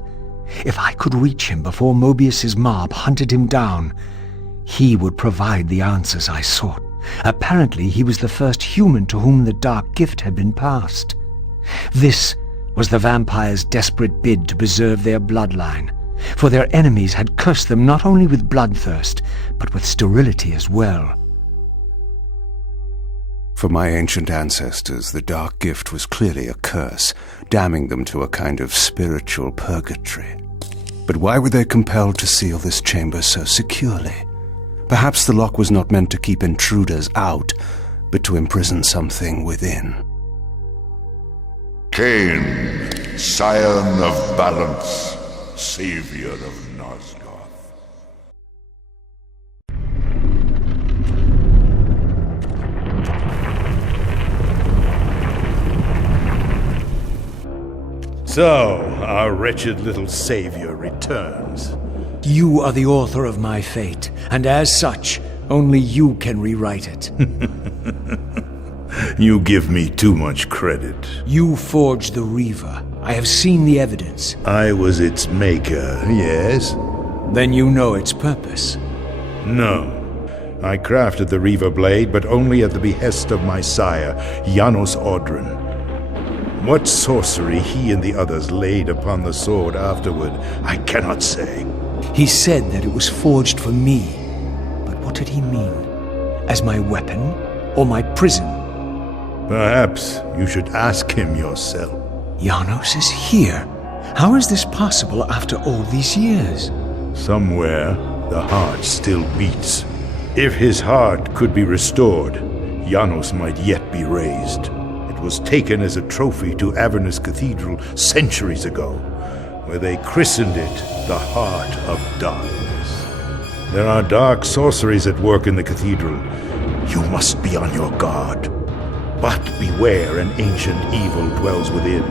If I could reach him before Moebius's mob hunted him down, he would provide the answers I sought. Apparently, he was the first human to whom the dark gift had been passed. This was the vampires' desperate bid to preserve their bloodline, for their enemies had cursed them not only with bloodthirst, but with sterility as well. For my ancient ancestors, the dark gift was clearly a curse, damning them to a kind of spiritual purgatory. But why were they compelled to seal this chamber so securely? Perhaps the lock was not meant to keep intruders out, but to imprison something within. Kain, Scion of Balance, Savior of Nosgoth. So, our wretched little savior returns. You are the author of my fate, and as such, only you can rewrite it. You give me too much credit. You forged the Reaver. I have seen the evidence. I was its maker, yes? Then you know its purpose. No. I crafted the Reaver blade, but only at the behest of my sire, Janos Audron. What sorcery he and the others laid upon the sword afterward, I cannot say. He said that it was forged for me. But what did he mean? As my weapon or my prison? Perhaps you should ask him yourself. Janos is here. How is this possible after all these years? Somewhere, the heart still beats. If his heart could be restored, Janos might yet be raised. It was taken as a trophy to Avernus Cathedral centuries ago, where they christened it the Heart of Darkness. There are dark sorceries at work in the cathedral. You must be on your guard. But beware, an ancient evil dwells within,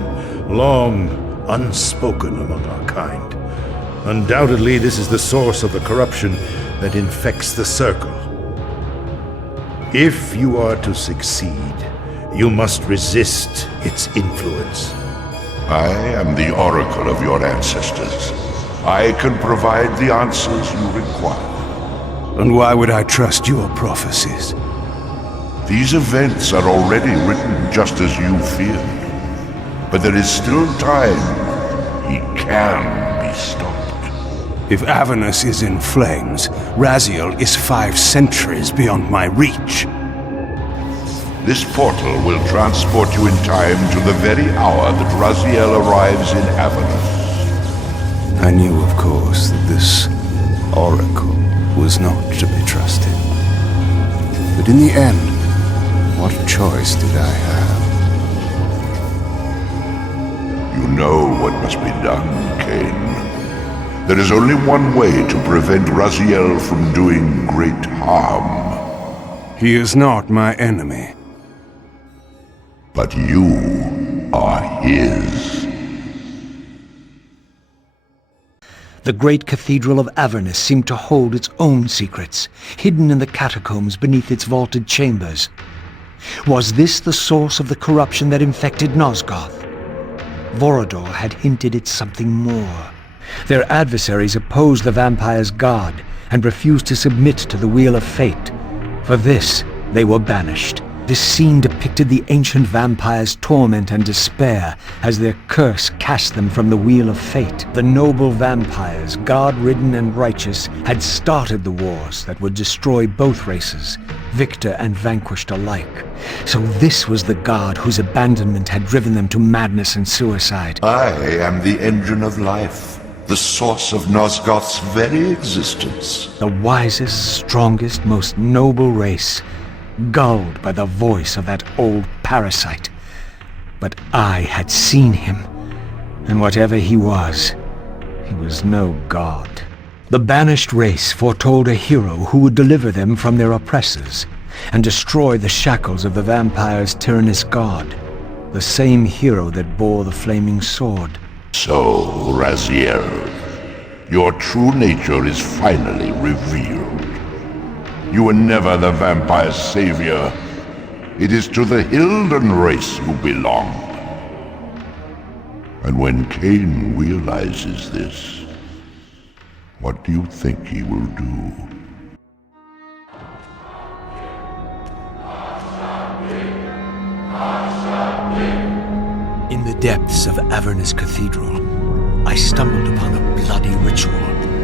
long unspoken among our kind. Undoubtedly, this is the source of the corruption that infects the Circle. If you are to succeed, you must resist its influence. I am the oracle of your ancestors. I can provide the answers you require. And why would I trust your prophecies? These events are already written just as you feared. But there is still time. He can be stopped. If Avernus is in flames, Raziel is 5 centuries beyond my reach. This portal will transport you in time to the very hour that Raziel arrives in Avernus. I knew, of course, that this oracle was not to be trusted. But in the end, what choice did I have? You know what must be done, Kain. There is only one way to prevent Raziel from doing great harm. He is not my enemy. But you are his. The great Cathedral of Avernus seemed to hold its own secrets, hidden in the catacombs beneath its vaulted chambers. Was this the source of the corruption that infected Nosgoth? Vorador had hinted at something more. Their adversaries opposed the vampire's god and refused to submit to the Wheel of Fate. For this, They were banished. This scene depicted the ancient vampires' torment and despair as their curse cast them from the wheel of fate. The noble vampires, god-ridden and righteous, had started the wars that would destroy both races, victor and vanquished alike. So this was the god whose abandonment had driven them to madness and suicide. I am the engine of life, the source of Nosgoth's very existence. The wisest, strongest, most noble race, gulled by the voice of that old parasite. But I had seen him, and whatever he was no god. The banished race foretold a hero who would deliver them from their oppressors and destroy the shackles of the vampire's tyrannous god, the same hero that bore the flaming sword. So, Raziel, your true nature is finally revealed. You were never the vampire's savior. It is to the Hylden race you belong. And when Kain realizes this, what do you think he will do? In the depths of Avernus Cathedral, I stumbled upon a bloody ritual.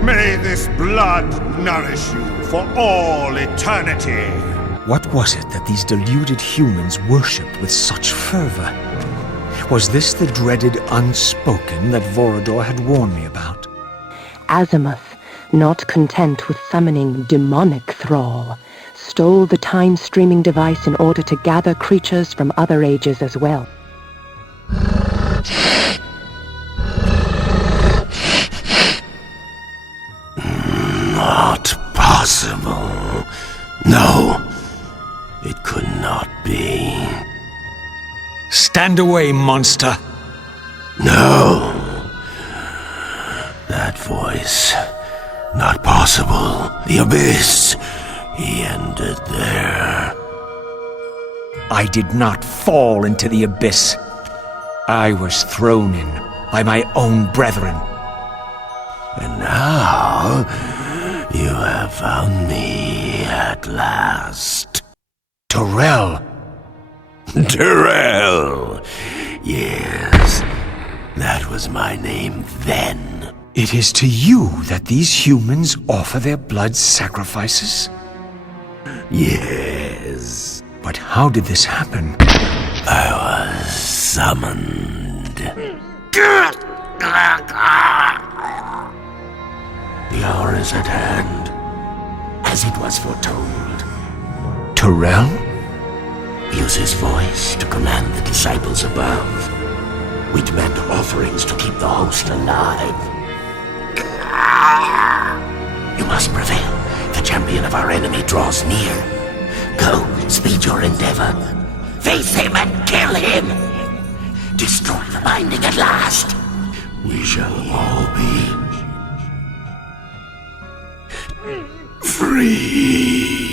May this blood nourish you for all eternity. What was it that these deluded humans worshipped with such fervor? Was this the dreaded unspoken that Vorador had warned me about? Azimuth, not content with summoning demonic thrall, stole the time-streaming device in order to gather creatures from other ages as well. Not possible. No, it could not be. Stand away, monster! No. That voice. Not possible. The abyss. He ended there. I did not fall into the abyss. I was thrown in by my own brethren. And now, you have found me at last. Terrell! Terrell! Yes, that was my name then. It is to you that these humans offer their blood sacrifices? Yes. But how did this happen? I was summoned. The hour is at hand, as it was foretold. Terrell? Use his voice to command the disciples above. We demand offerings to keep the host alive. You must prevail. The champion of our enemy draws near. Go, speed your endeavor. Face him and kill him. Destroy the binding at last. We shall all be free.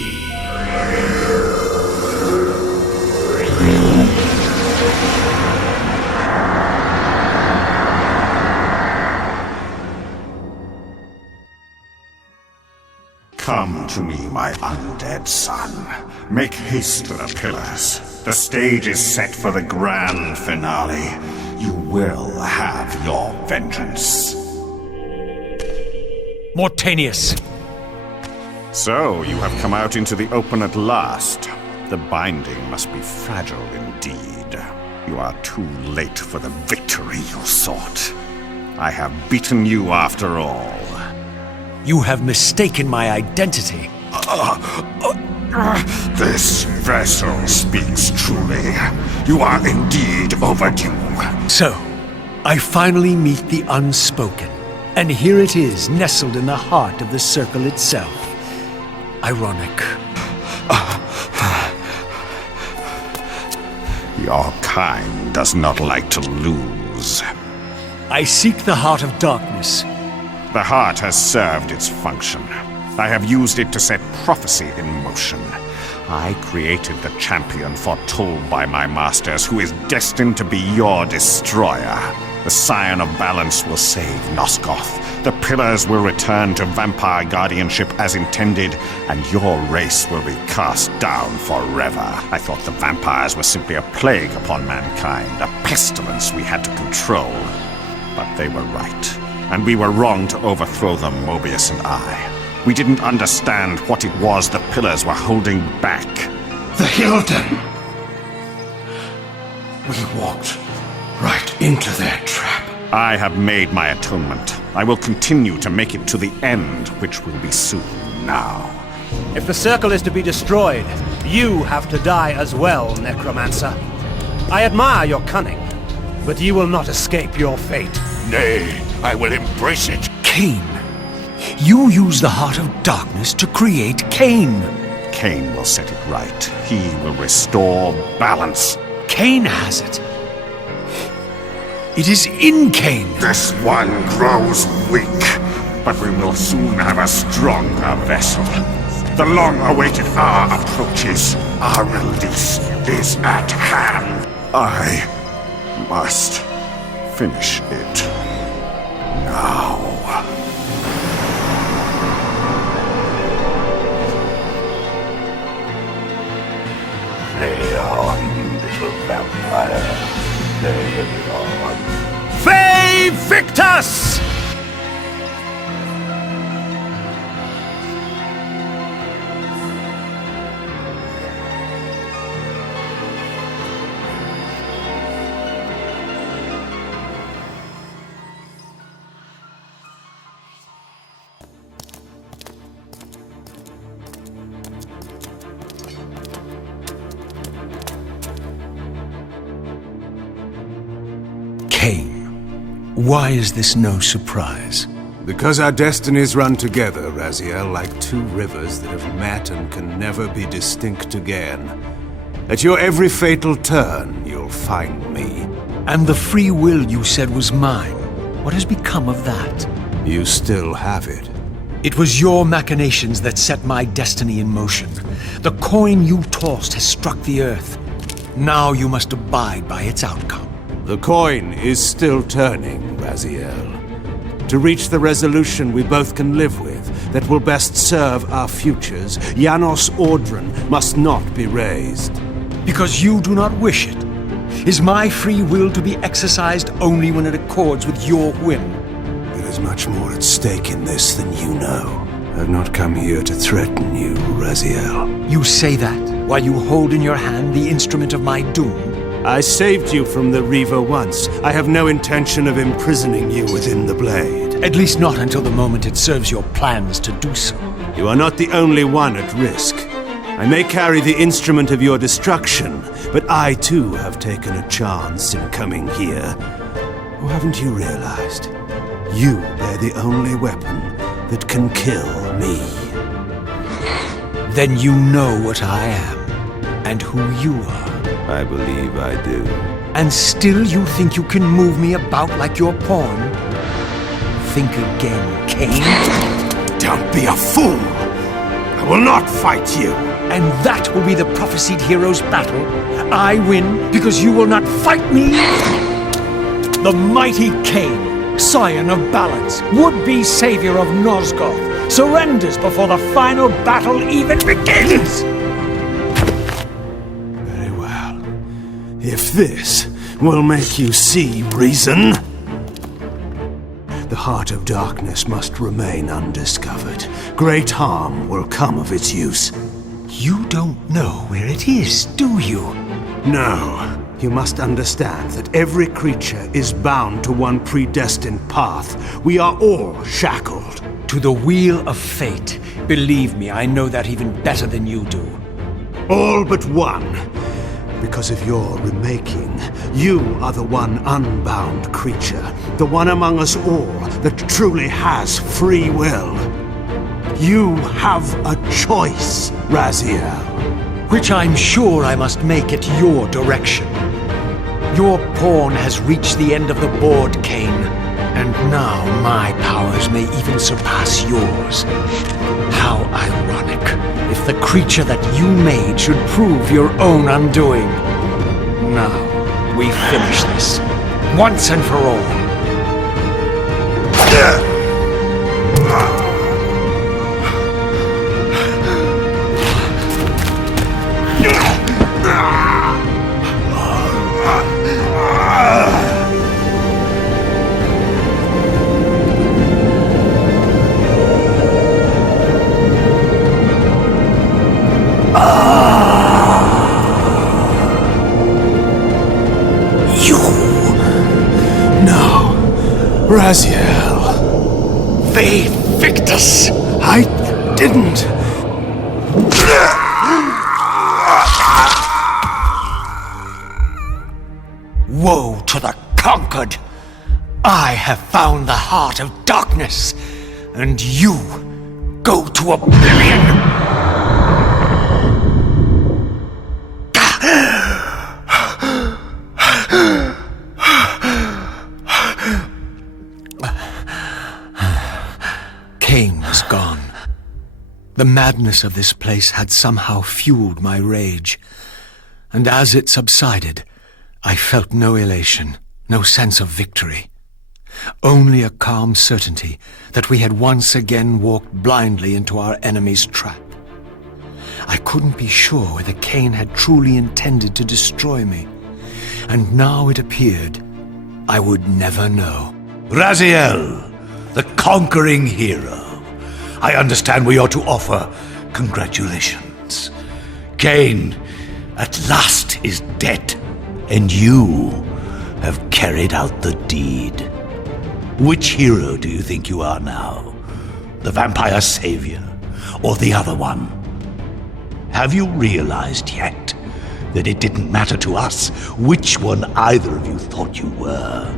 Come to me, my undead son. Make haste to the pillars. The stage is set for the grand finale. You will have your vengeance. Mortanius! So, you have come out into the open at last. The binding must be fragile indeed. You are too late for the victory you sought. I have beaten you after all. You have mistaken my identity. This vessel speaks truly. You are indeed overdue. So, I finally meet the unspoken. And here it is, nestled in the heart of the circle itself. Ironic. Your kind does not like to lose. I seek the heart of darkness. The heart has served its function. I have used it to set prophecy in motion. I created the champion foretold by my masters, who is destined to be your destroyer. The Scion of Balance will save Nosgoth. The Pillars will return to vampire guardianship as intended, and your race will be cast down forever. I thought the vampires were simply a plague upon mankind, a pestilence we had to control. But they were right, and we were wrong to overthrow them, Moebius and I. We didn't understand what it was the Pillars were holding back. The Hylden! We walked right into their trap. I have made my atonement. I will continue to make it to the end, which will be soon now. If the circle is to be destroyed, you have to die as well, Necromancer. I admire your cunning, but you will not escape your fate. Nay, I will embrace it. Kain, you use the Heart of Darkness to create Kain. Kain will set it right. He will restore balance. Kain has it. It is in Kain. This one grows weak, but we will soon have a stronger vessel. The long-awaited hour approaches. Our release is at hand. I must finish it now. Play on, little vampire. Play on. Fay Victus! Kain, why is this no surprise? Because our destinies run together, Raziel, like two rivers that have met and can never be distinct again. At your every fatal turn, you'll find me. And the free will you said was mine. What has become of that? You still have it. It was your machinations that set my destiny in motion. The coin you tossed has struck the earth. Now you must abide by its outcome. The coin is still turning, Raziel. To reach the resolution we both can live with, that will best serve our futures, Janos Audron must not be raised. Because you do not wish it? Is my free will to be exercised only when it accords with your whim? There is much more at stake in this than you know. I've not come here to threaten you, Raziel. You say that while you hold in your hand the instrument of my doom? I saved you from the Reaver once. I have no intention of imprisoning you within the blade. At least not until the moment it serves your plans to do so. You are not the only one at risk. I may carry the instrument of your destruction, but I too have taken a chance in coming here. Or haven't you realized? You bear the only weapon that can kill me. Then you know what I am, and who you are. I believe I do. And still you think you can move me about like your pawn? Think again, Kain. Don't be a fool! I will not fight you! And that will be the prophesied hero's battle. I win because you will not fight me? The mighty Kain, Scion of Balance, would-be savior of Nosgoth, surrenders before the final battle even begins! If this will make you see reason, the Heart of Darkness must remain undiscovered. Great harm will come of its use. You don't know where it is, do you? No. You must understand that every creature is bound to one predestined path. We are all shackled. To the wheel of fate. Believe me, I know that even better than you do. All but one. Because of your remaking, you are the one unbound creature, the one among us all that truly has free will. You have a choice, Raziel. Which I'm sure I must make at your direction. Your pawn has reached the end of the board, Kain, and now my powers may even surpass yours. How ironic, if the creature that you made should prove your own undoing. Now, we finish this. once and for all. Raziel. They Victus. I didn't. Woe to the conquered! I have found the heart of darkness, and you go to oblivion! Kain was gone. The madness of this place had somehow fueled my rage, and as it subsided, I felt no elation, no sense of victory. Only a calm certainty that we had once again walked blindly into our enemy's trap. I couldn't be sure whether Kain had truly intended to destroy me, and now it appeared I would never know. Raziel, the conquering hero. I understand we ought to offer congratulations. Kain, at last, is dead, and you have carried out the deed. Which hero do you think you are now? The vampire savior, or the other one? Have you realized yet that it didn't matter to us which one either of you thought you were,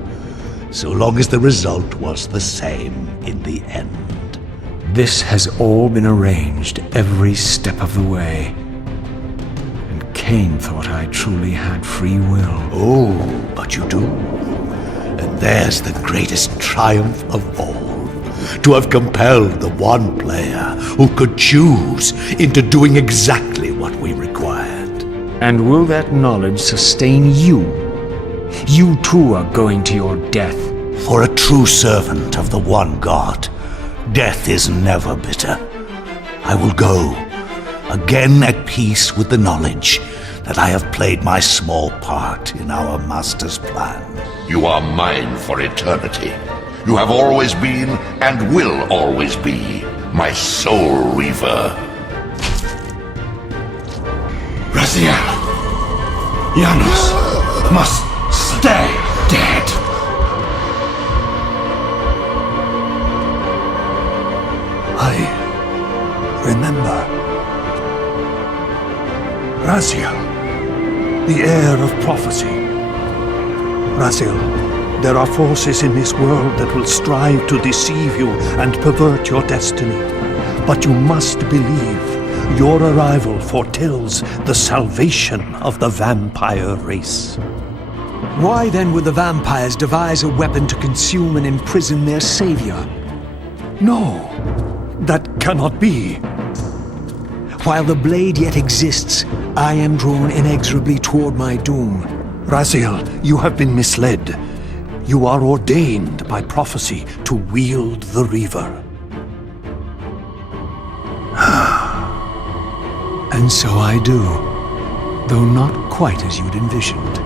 so long as the result was the same in the end? This has all been arranged every step of the way. And Kain thought I truly had free will. Oh, but you do. And there's the greatest triumph of all. To have compelled the one player who could choose into doing exactly what we required. And will that knowledge sustain you? You too are going to your death. For a true servant of the one God, death is never bitter. I will go, again at peace with the knowledge that I have played my small part in our master's plan. You are mine for eternity. You have always been, and will always be, my soul Reaver. Raziel. Janos must stay dead. I remember. Raziel, the heir of prophecy. Raziel, there are forces in this world that will strive to deceive you and pervert your destiny. But you must believe your arrival foretells the salvation of the vampire race. Why then would the vampires devise a weapon to consume and imprison their savior? No, that cannot be. While the blade yet exists, I am drawn inexorably toward my doom. Raziel, you have been misled. You are ordained by prophecy to wield the Reaver. And so I do, though not quite as you'd envisioned.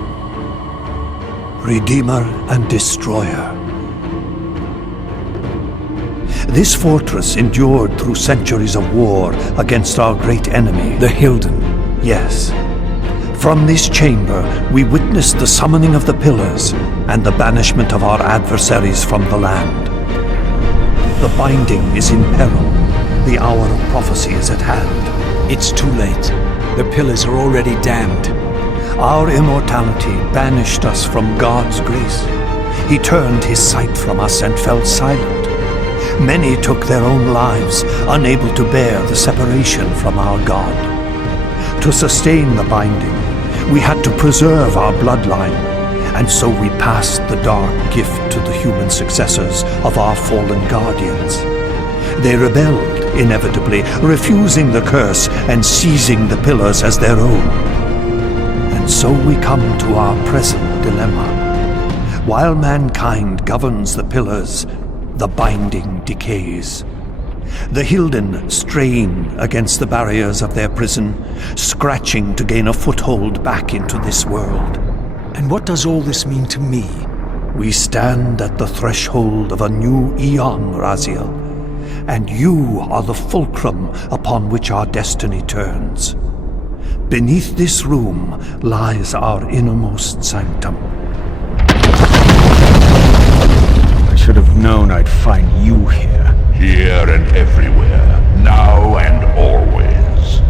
Redeemer and Destroyer. This fortress endured through centuries of war against our great enemy, the Hylden. Yes. From this chamber, we witnessed the summoning of the Pillars and the banishment of our adversaries from the land. The binding is in peril. The hour of prophecy is at hand. It's too late. The Pillars are already damned. Our immortality banished us from God's grace. He turned his sight from us and fell silent. Many took their own lives, unable to bear the separation from our God. To sustain the binding, we had to preserve our bloodline, and so we passed the dark gift to the human successors of our fallen guardians. They rebelled, inevitably, refusing the curse and seizing the Pillars as their own. And so we come to our present dilemma. While mankind governs the pillars, the binding decays. The Hylden strain against the barriers of their prison, scratching to gain a foothold back into this world. And what does all this mean to me? We stand at the threshold of a new eon, Raziel, and you are the fulcrum upon which our destiny turns. Beneath this room lies our innermost sanctum. I should have known I'd find you here. Here and everywhere, now and always.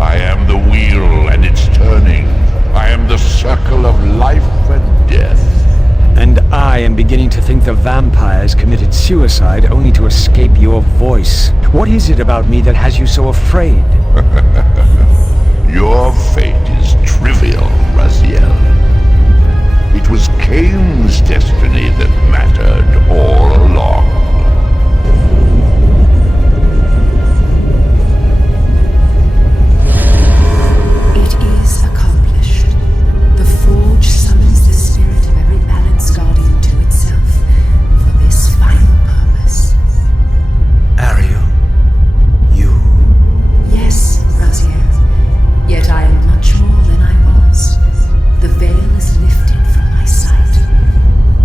I am the wheel and its turning. I am the circle of life and death. And I am beginning to think the vampires committed suicide only to escape your voice. What is it about me that has you so afraid? Your fate is trivial, Raziel. It was Kain's destiny that mattered all along. It is accomplished. The Forge summons the spirit of every Balance Guardian to itself for this final purpose. Ariel, you... Yes, Raziel. Yet I am much more than I was. The veil is lifted from my sight.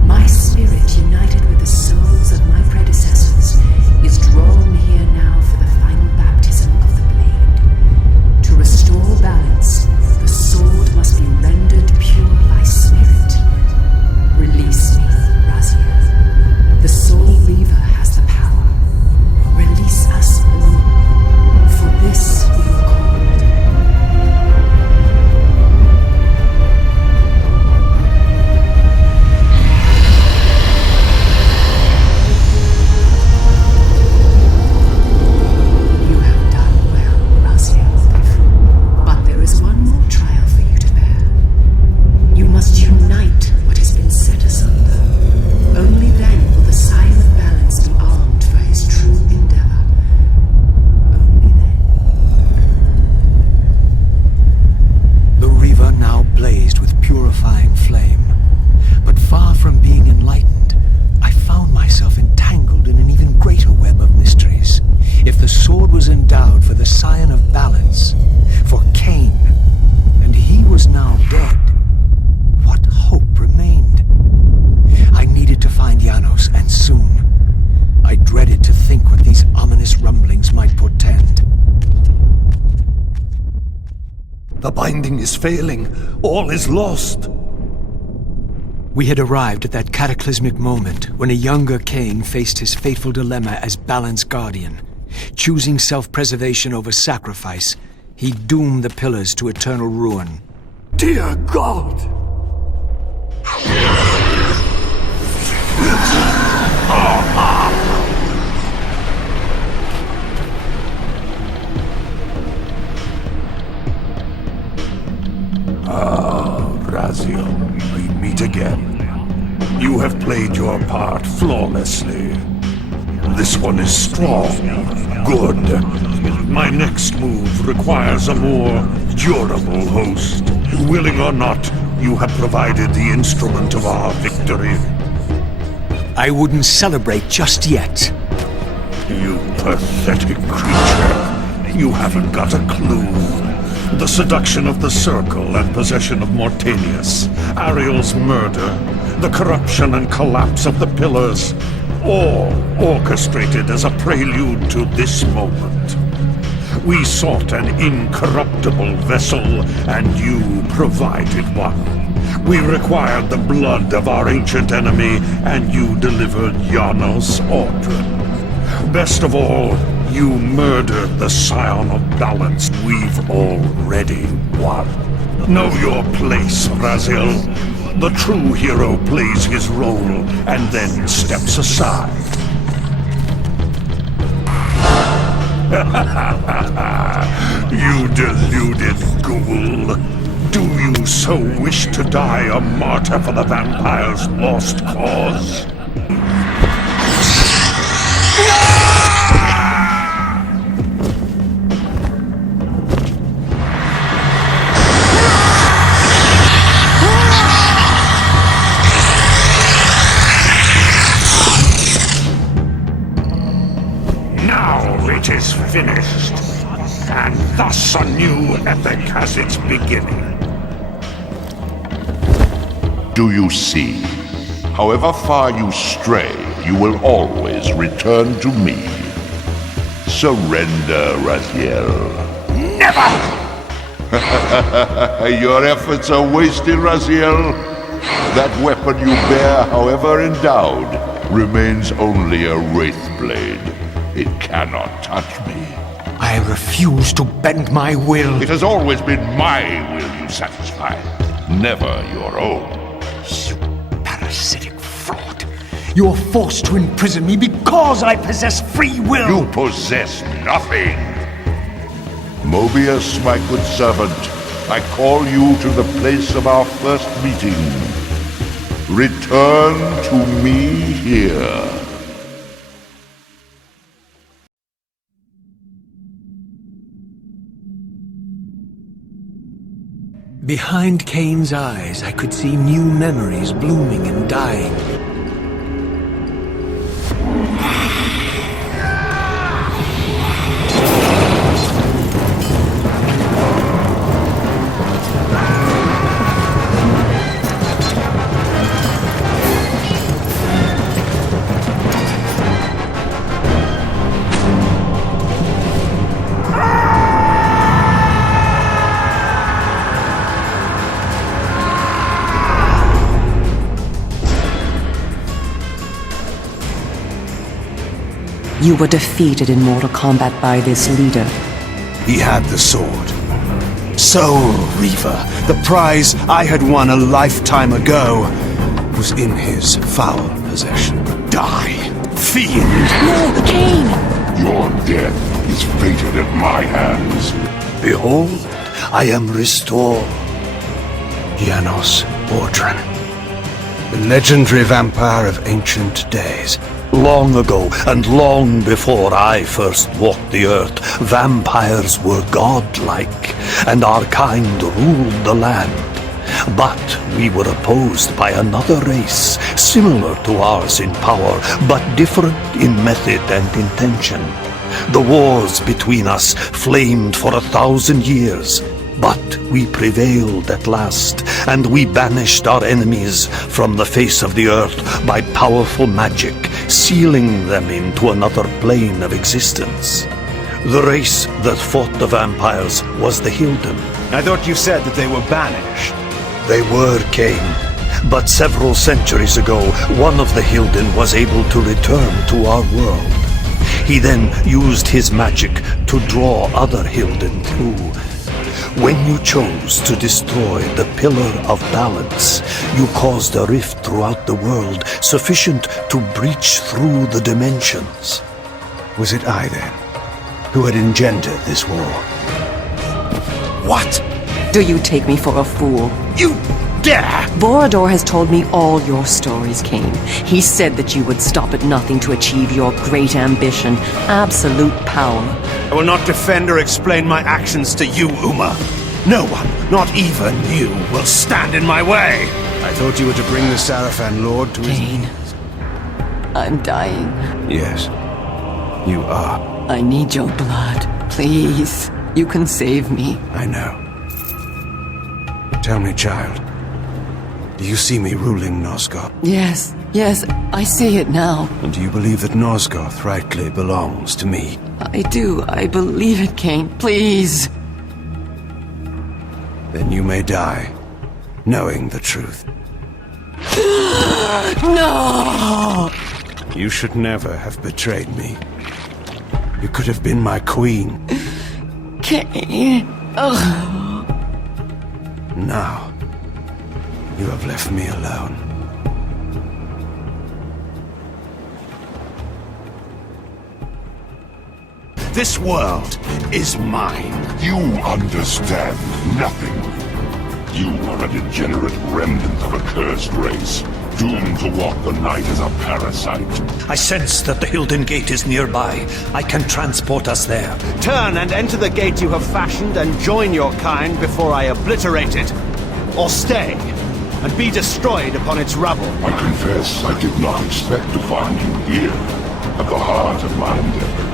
My spirit, united with the souls of my predecessors, is drawn here now for the final baptism of the blade. To restore balance, the sword must be rendered pure by spirit. Release me, Raziel. The soul Reaver has the power. Release us all. For this we were called. Endowed for the Scion of Balance, for Kain, and he was now dead. What hope remained? I needed to find Janos, and soon. I dreaded to think what these ominous rumblings might portend. The binding is failing. All is lost. We had arrived at that cataclysmic moment when a younger Kain faced his fateful dilemma as Balance Guardian. Choosing self-preservation over sacrifice, he doomed the pillars to eternal ruin. Dear God! Raziel, we meet again. You have played your part flawlessly. This one is strong, good. My next move requires a more durable host. Willing or not, you have provided the instrument of our victory. I wouldn't celebrate just yet. You pathetic creature. You haven't got a clue. The seduction of the Circle and possession of Mortanius, Ariel's murder, the corruption and collapse of the Pillars, all orchestrated as a prelude to this moment. We sought an incorruptible vessel, and you provided one. We required the blood of our ancient enemy, and you delivered Janos Audron. Best of all, you murdered the Scion of Balance. We've already won. Know your place, Raziel. The true hero plays his role and then steps aside. You deluded ghoul. Do you so wish to die a martyr for the vampire's lost cause? Thus a new epoch has its beginning. Do you see? However far you stray, you will always return to me. Surrender, Raziel. Never! Your efforts are wasted, Raziel. That weapon you bear, however endowed, remains only a wraith blade. It cannot touch me. I refuse to bend my will. It has always been my will you satisfy, never your own. You parasitic fraud. You're forced to imprison me because I possess free will. You possess nothing. Moebius, my good servant, I call you to the place of our first meeting. Return to me here. Behind Kain's eyes, I could see new memories blooming and dying. You were defeated in mortal combat by this leader. He had the sword. So, Reaver, the prize I had won a lifetime ago was in his foul possession. Die, fiend! No, Kain! Your death is fated at my hands. Behold, I am restored. Janos Audron, the legendary vampire of ancient days. Long ago, and long before I first walked the earth, vampires were godlike, and our kind ruled the land. But we were opposed by another race, similar to ours in power, but different in method and intention. The wars between us flamed for 1,000 years, but we prevailed at last, and we banished our enemies from the face of the earth by powerful magic, sealing them into another plane of existence. The race that fought the vampires was the Hylden. I thought you said that they were banished. They were, Kain. But several centuries ago, one of the Hylden was able to return to our world. He then used his magic to draw other Hylden through. When you chose to destroy the Pillar of Balance, you caused a rift throughout the world sufficient to breach through the dimensions. Was it I, then, who had engendered this war? What? Do you take me for a fool? You dare! Borodor has told me all your stories, Kain. He said that you would stop at nothing to achieve your great ambition, absolute power. I will not defend or explain my actions to you, Uma. No one, not even you, will stand in my way. I thought you were to bring the Sarafan Lord to his knees. I'm dying. Yes, you are. I need your blood. Please. You can save me. I know. Tell me, child. Do you see me ruling Nosgoth? Yes, I see it now. And do you believe that Nosgoth rightly belongs to me? I do. I believe it, Kain. Please. Then you may die, knowing the truth. No! You should never have betrayed me. You could have been my queen. Kain. Ugh. Now, you have left me alone. This world is mine. You understand nothing. You are a degenerate remnant of a cursed race, doomed to walk the night as a parasite. I sense that the Hylden Gate is nearby. I can transport us there. Turn and enter the gate you have fashioned and join your kind before I obliterate it. Or stay, and be destroyed upon its rubble. I confess I did not expect to find you here, at the heart of my endeavor.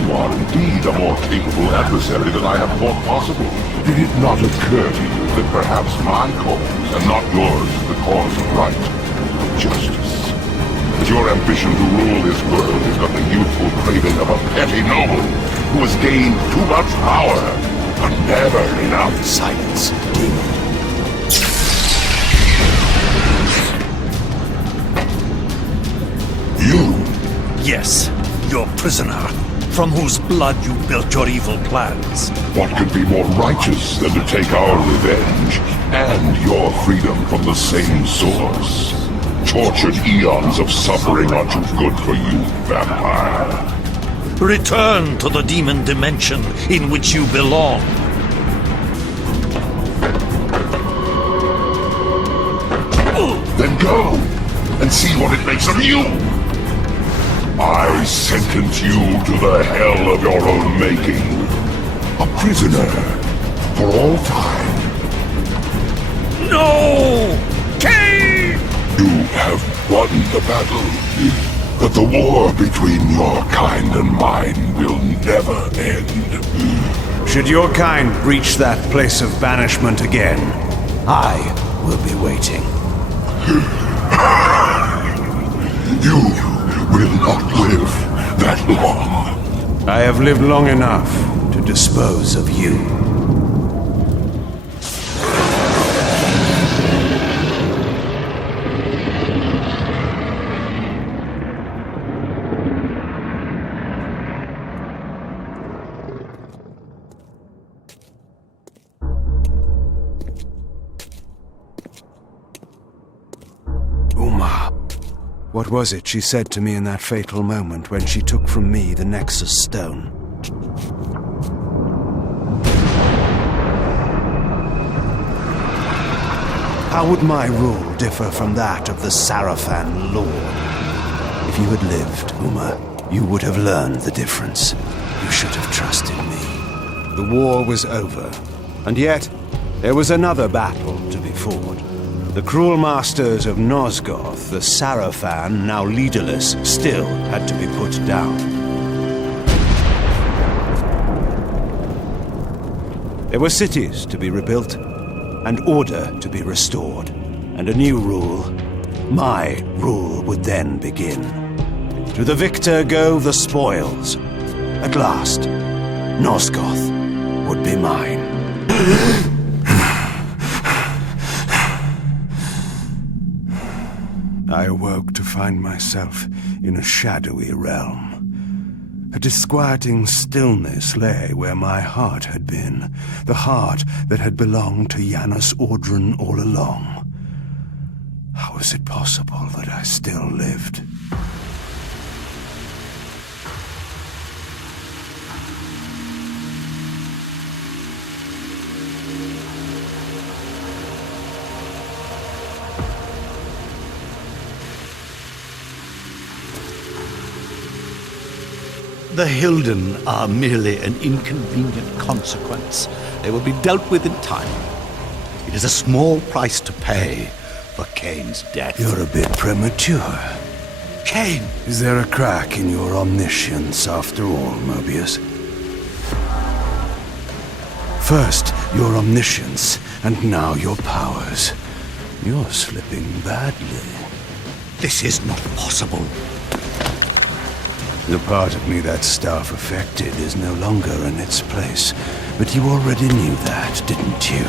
You are indeed a more capable adversary than I have thought possible. Did it not occur to you that perhaps my cause, and not yours, is the cause of right, of justice? That your ambition to rule this world is but the youthful craving of a petty noble who has gained too much power, but never enough. Silence, demon. You? Yes, your prisoner, from whose blood you built your evil plans. What could be more righteous than to take our revenge and your freedom from the same source? Tortured eons of suffering are too good for you, vampire. Return to the demon dimension in which you belong. Then go and see what it makes of you. I sentence you to the hell of your own making. A prisoner for all time. No! Kain! You have won the battle, but the war between your kind and mine will never end. Should your kind reach that place of banishment again, I will be waiting. You will not live that long. I have lived long enough to dispose of you. What was it she said to me in that fatal moment when she took from me the Nexus Stone? How would my rule differ from that of the Sarafan Lord? If you had lived, Uma, you would have learned the difference. You should have trusted me. The war was over, and yet there was another battle to be fought. The cruel masters of Nosgoth, the Sarafan, now leaderless, still had to be put down. There were cities to be rebuilt, and order to be restored, and a new rule. My rule would then begin. To the victor go the spoils. At last, Nosgoth would be mine. I awoke to find myself in a shadowy realm. A disquieting stillness lay where my heart had been, the heart that had belonged to Janos Audron all along. How was it possible that I still lived? The Hylden are merely an inconvenient consequence. They will be dealt with in time. It is a small price to pay for Kain's death. You're a bit premature. Kain! Is there a crack in your omniscience after all, Moebius? First, your omniscience, and now your powers. You're slipping badly. This is not possible. The part of me that staff affected is no longer in its place. But you already knew that, didn't you?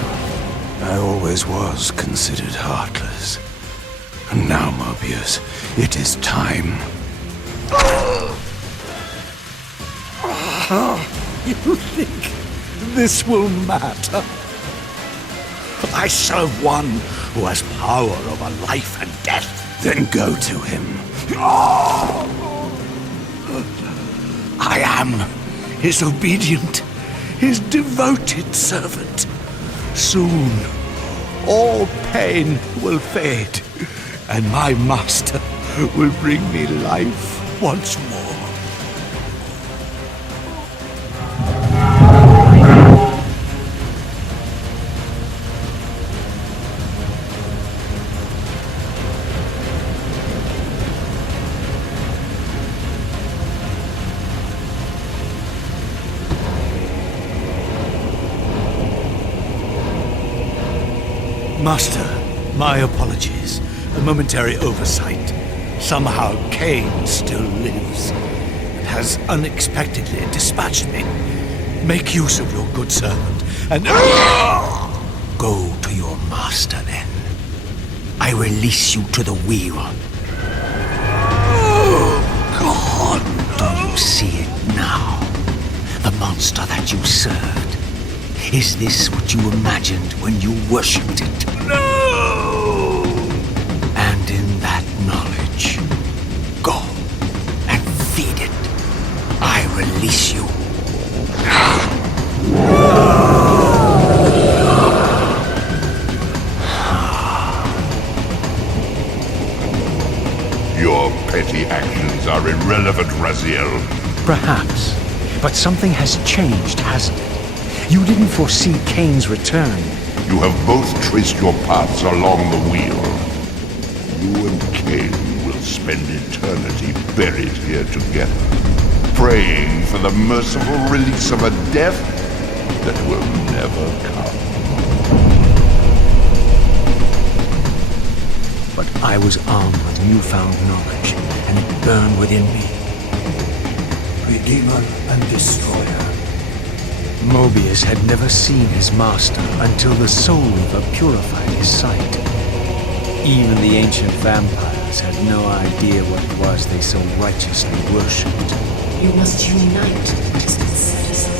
I always was considered heartless. And now, Moebius, it is time. You think this will matter? I serve one who has power over life and death. Then go to him. I am his obedient, his devoted servant. Soon, all pain will fade, and my master will bring me life once more. Master, my apologies. A momentary oversight. Somehow Kain still lives, and has unexpectedly dispatched me. Make use of your good servant, and go to your master then. I release you to the wheel. God, do you see it now? The monster that you served. Is this what you imagined when you worshipped it? No! And in that knowledge, go and feed it. I release you. Your petty actions are irrelevant, Raziel. Perhaps. But something has changed, hasn't it? You didn't foresee Kain's return. You have both traced your paths along the wheel. You and Kain will spend eternity buried here together, praying for the merciful release of a death that will never come. But I was armed with newfound knowledge, and it burned within me. Redeemer and Destroyer. Moebius had never seen his master until the Soul Reaver purified his sight. Even the ancient vampires had no idea what it was they so righteously worshipped. You must unite, distant citizen.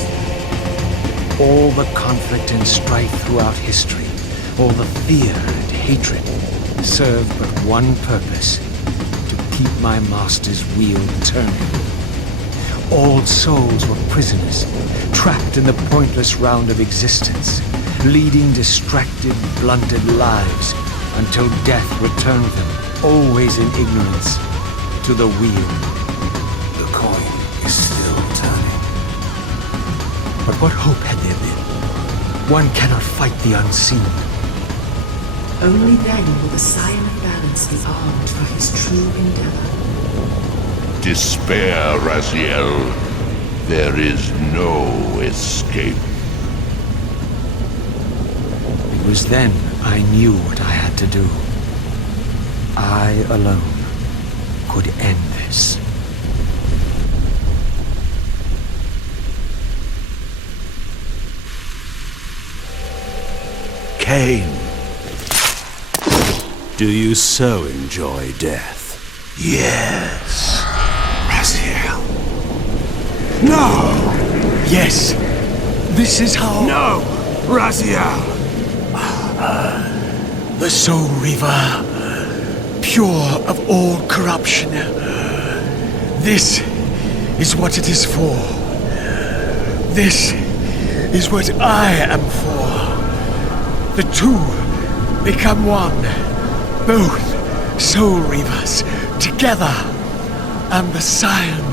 All the conflict and strife throughout history, all the fear and hatred, served but one purpose: to keep my master's wheel turning. All souls were prisoners, trapped in the pointless round of existence, leading distracted, blunted lives until death returned them, always in ignorance, to the wheel. The coin is still turning. But what hope had there been? One cannot fight the unseen. Only then will the Scion of Balance be armed for his true endeavor. Despair, Raziel. There is no escape. It was then I knew what I had to do. I alone could end this. Kain, do you so enjoy death? Yes, Raziel. No! Yes, this is how... No, Raziel! The Soul Reaver, pure of all corruption. This is what it is for. This is what I am for. The two become one. Both Soul Reavers together. And the Scion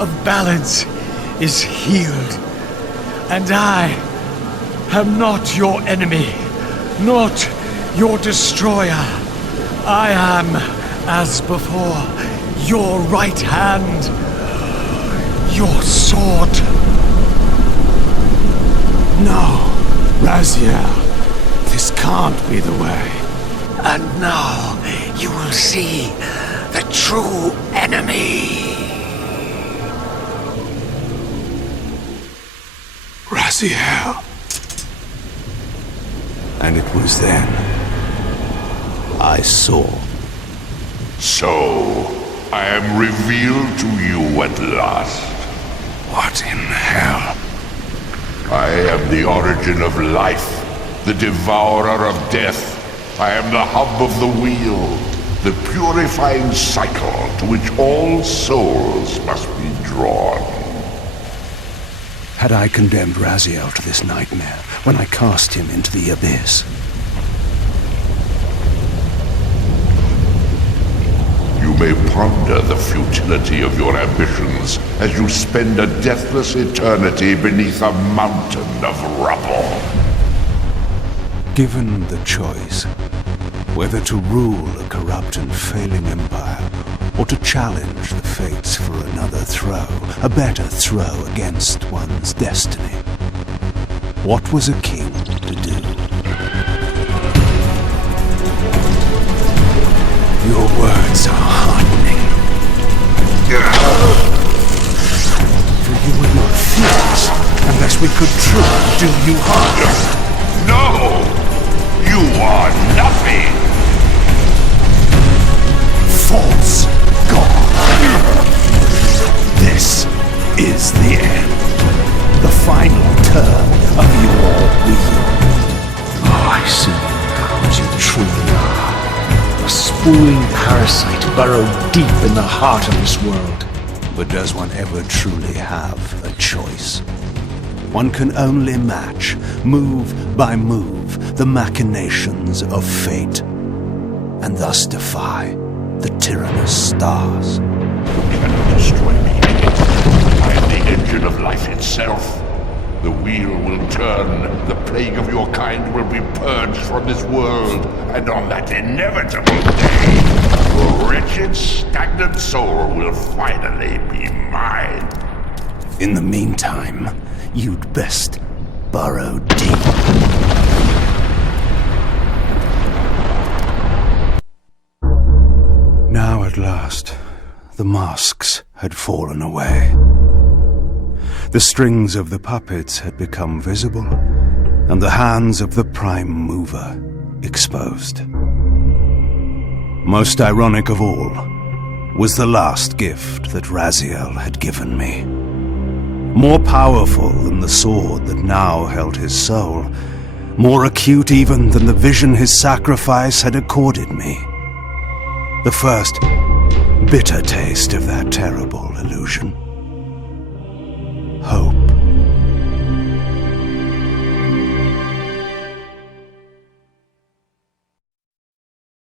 of Balance is healed. And I am not your enemy, not your destroyer. I am, as before, your right hand, your sword. No, Raziel, this can't be the way. And now you will see the true enemy. Raziel. And it was then I saw. So, I am revealed to you at last. What in hell? I am the origin of life, the devourer of death. I am the hub of the wheel, the purifying cycle to which all souls must be drawn. Had I condemned Raziel to this nightmare when I cast him into the abyss? You may ponder the futility of your ambitions as you spend a deathless eternity beneath a mountain of rubble. Given the choice, whether to rule a corrupt and failing empire, or to challenge the fates for another throw, a better throw against one's destiny, what was a king to do? Your words are heartening. For you would not fear us unless we could truly do you harm. No! You are nothing! False God! This is the end. The final turn of your wheel. Oh, I see what you truly are. A spooling parasite burrowed deep in the heart of this world. But does one ever truly have a choice? One can only match, move by move, the machinations of fate, and thus defy the tyrannous stars. You cannot destroy me. I am the engine of life itself. The wheel will turn, the plague of your kind will be purged from this world, and on that inevitable day, your wretched, stagnant soul will finally be mine. In the meantime, you'd best burrow deep. Now at last, the masks had fallen away. The strings of the puppets had become visible, and the hands of the Prime Mover exposed. Most ironic of all was the last gift that Raziel had given me. More powerful than the sword that now held his soul, more acute even than the vision his sacrifice had accorded me. The first bitter taste of that terrible illusion. Hope.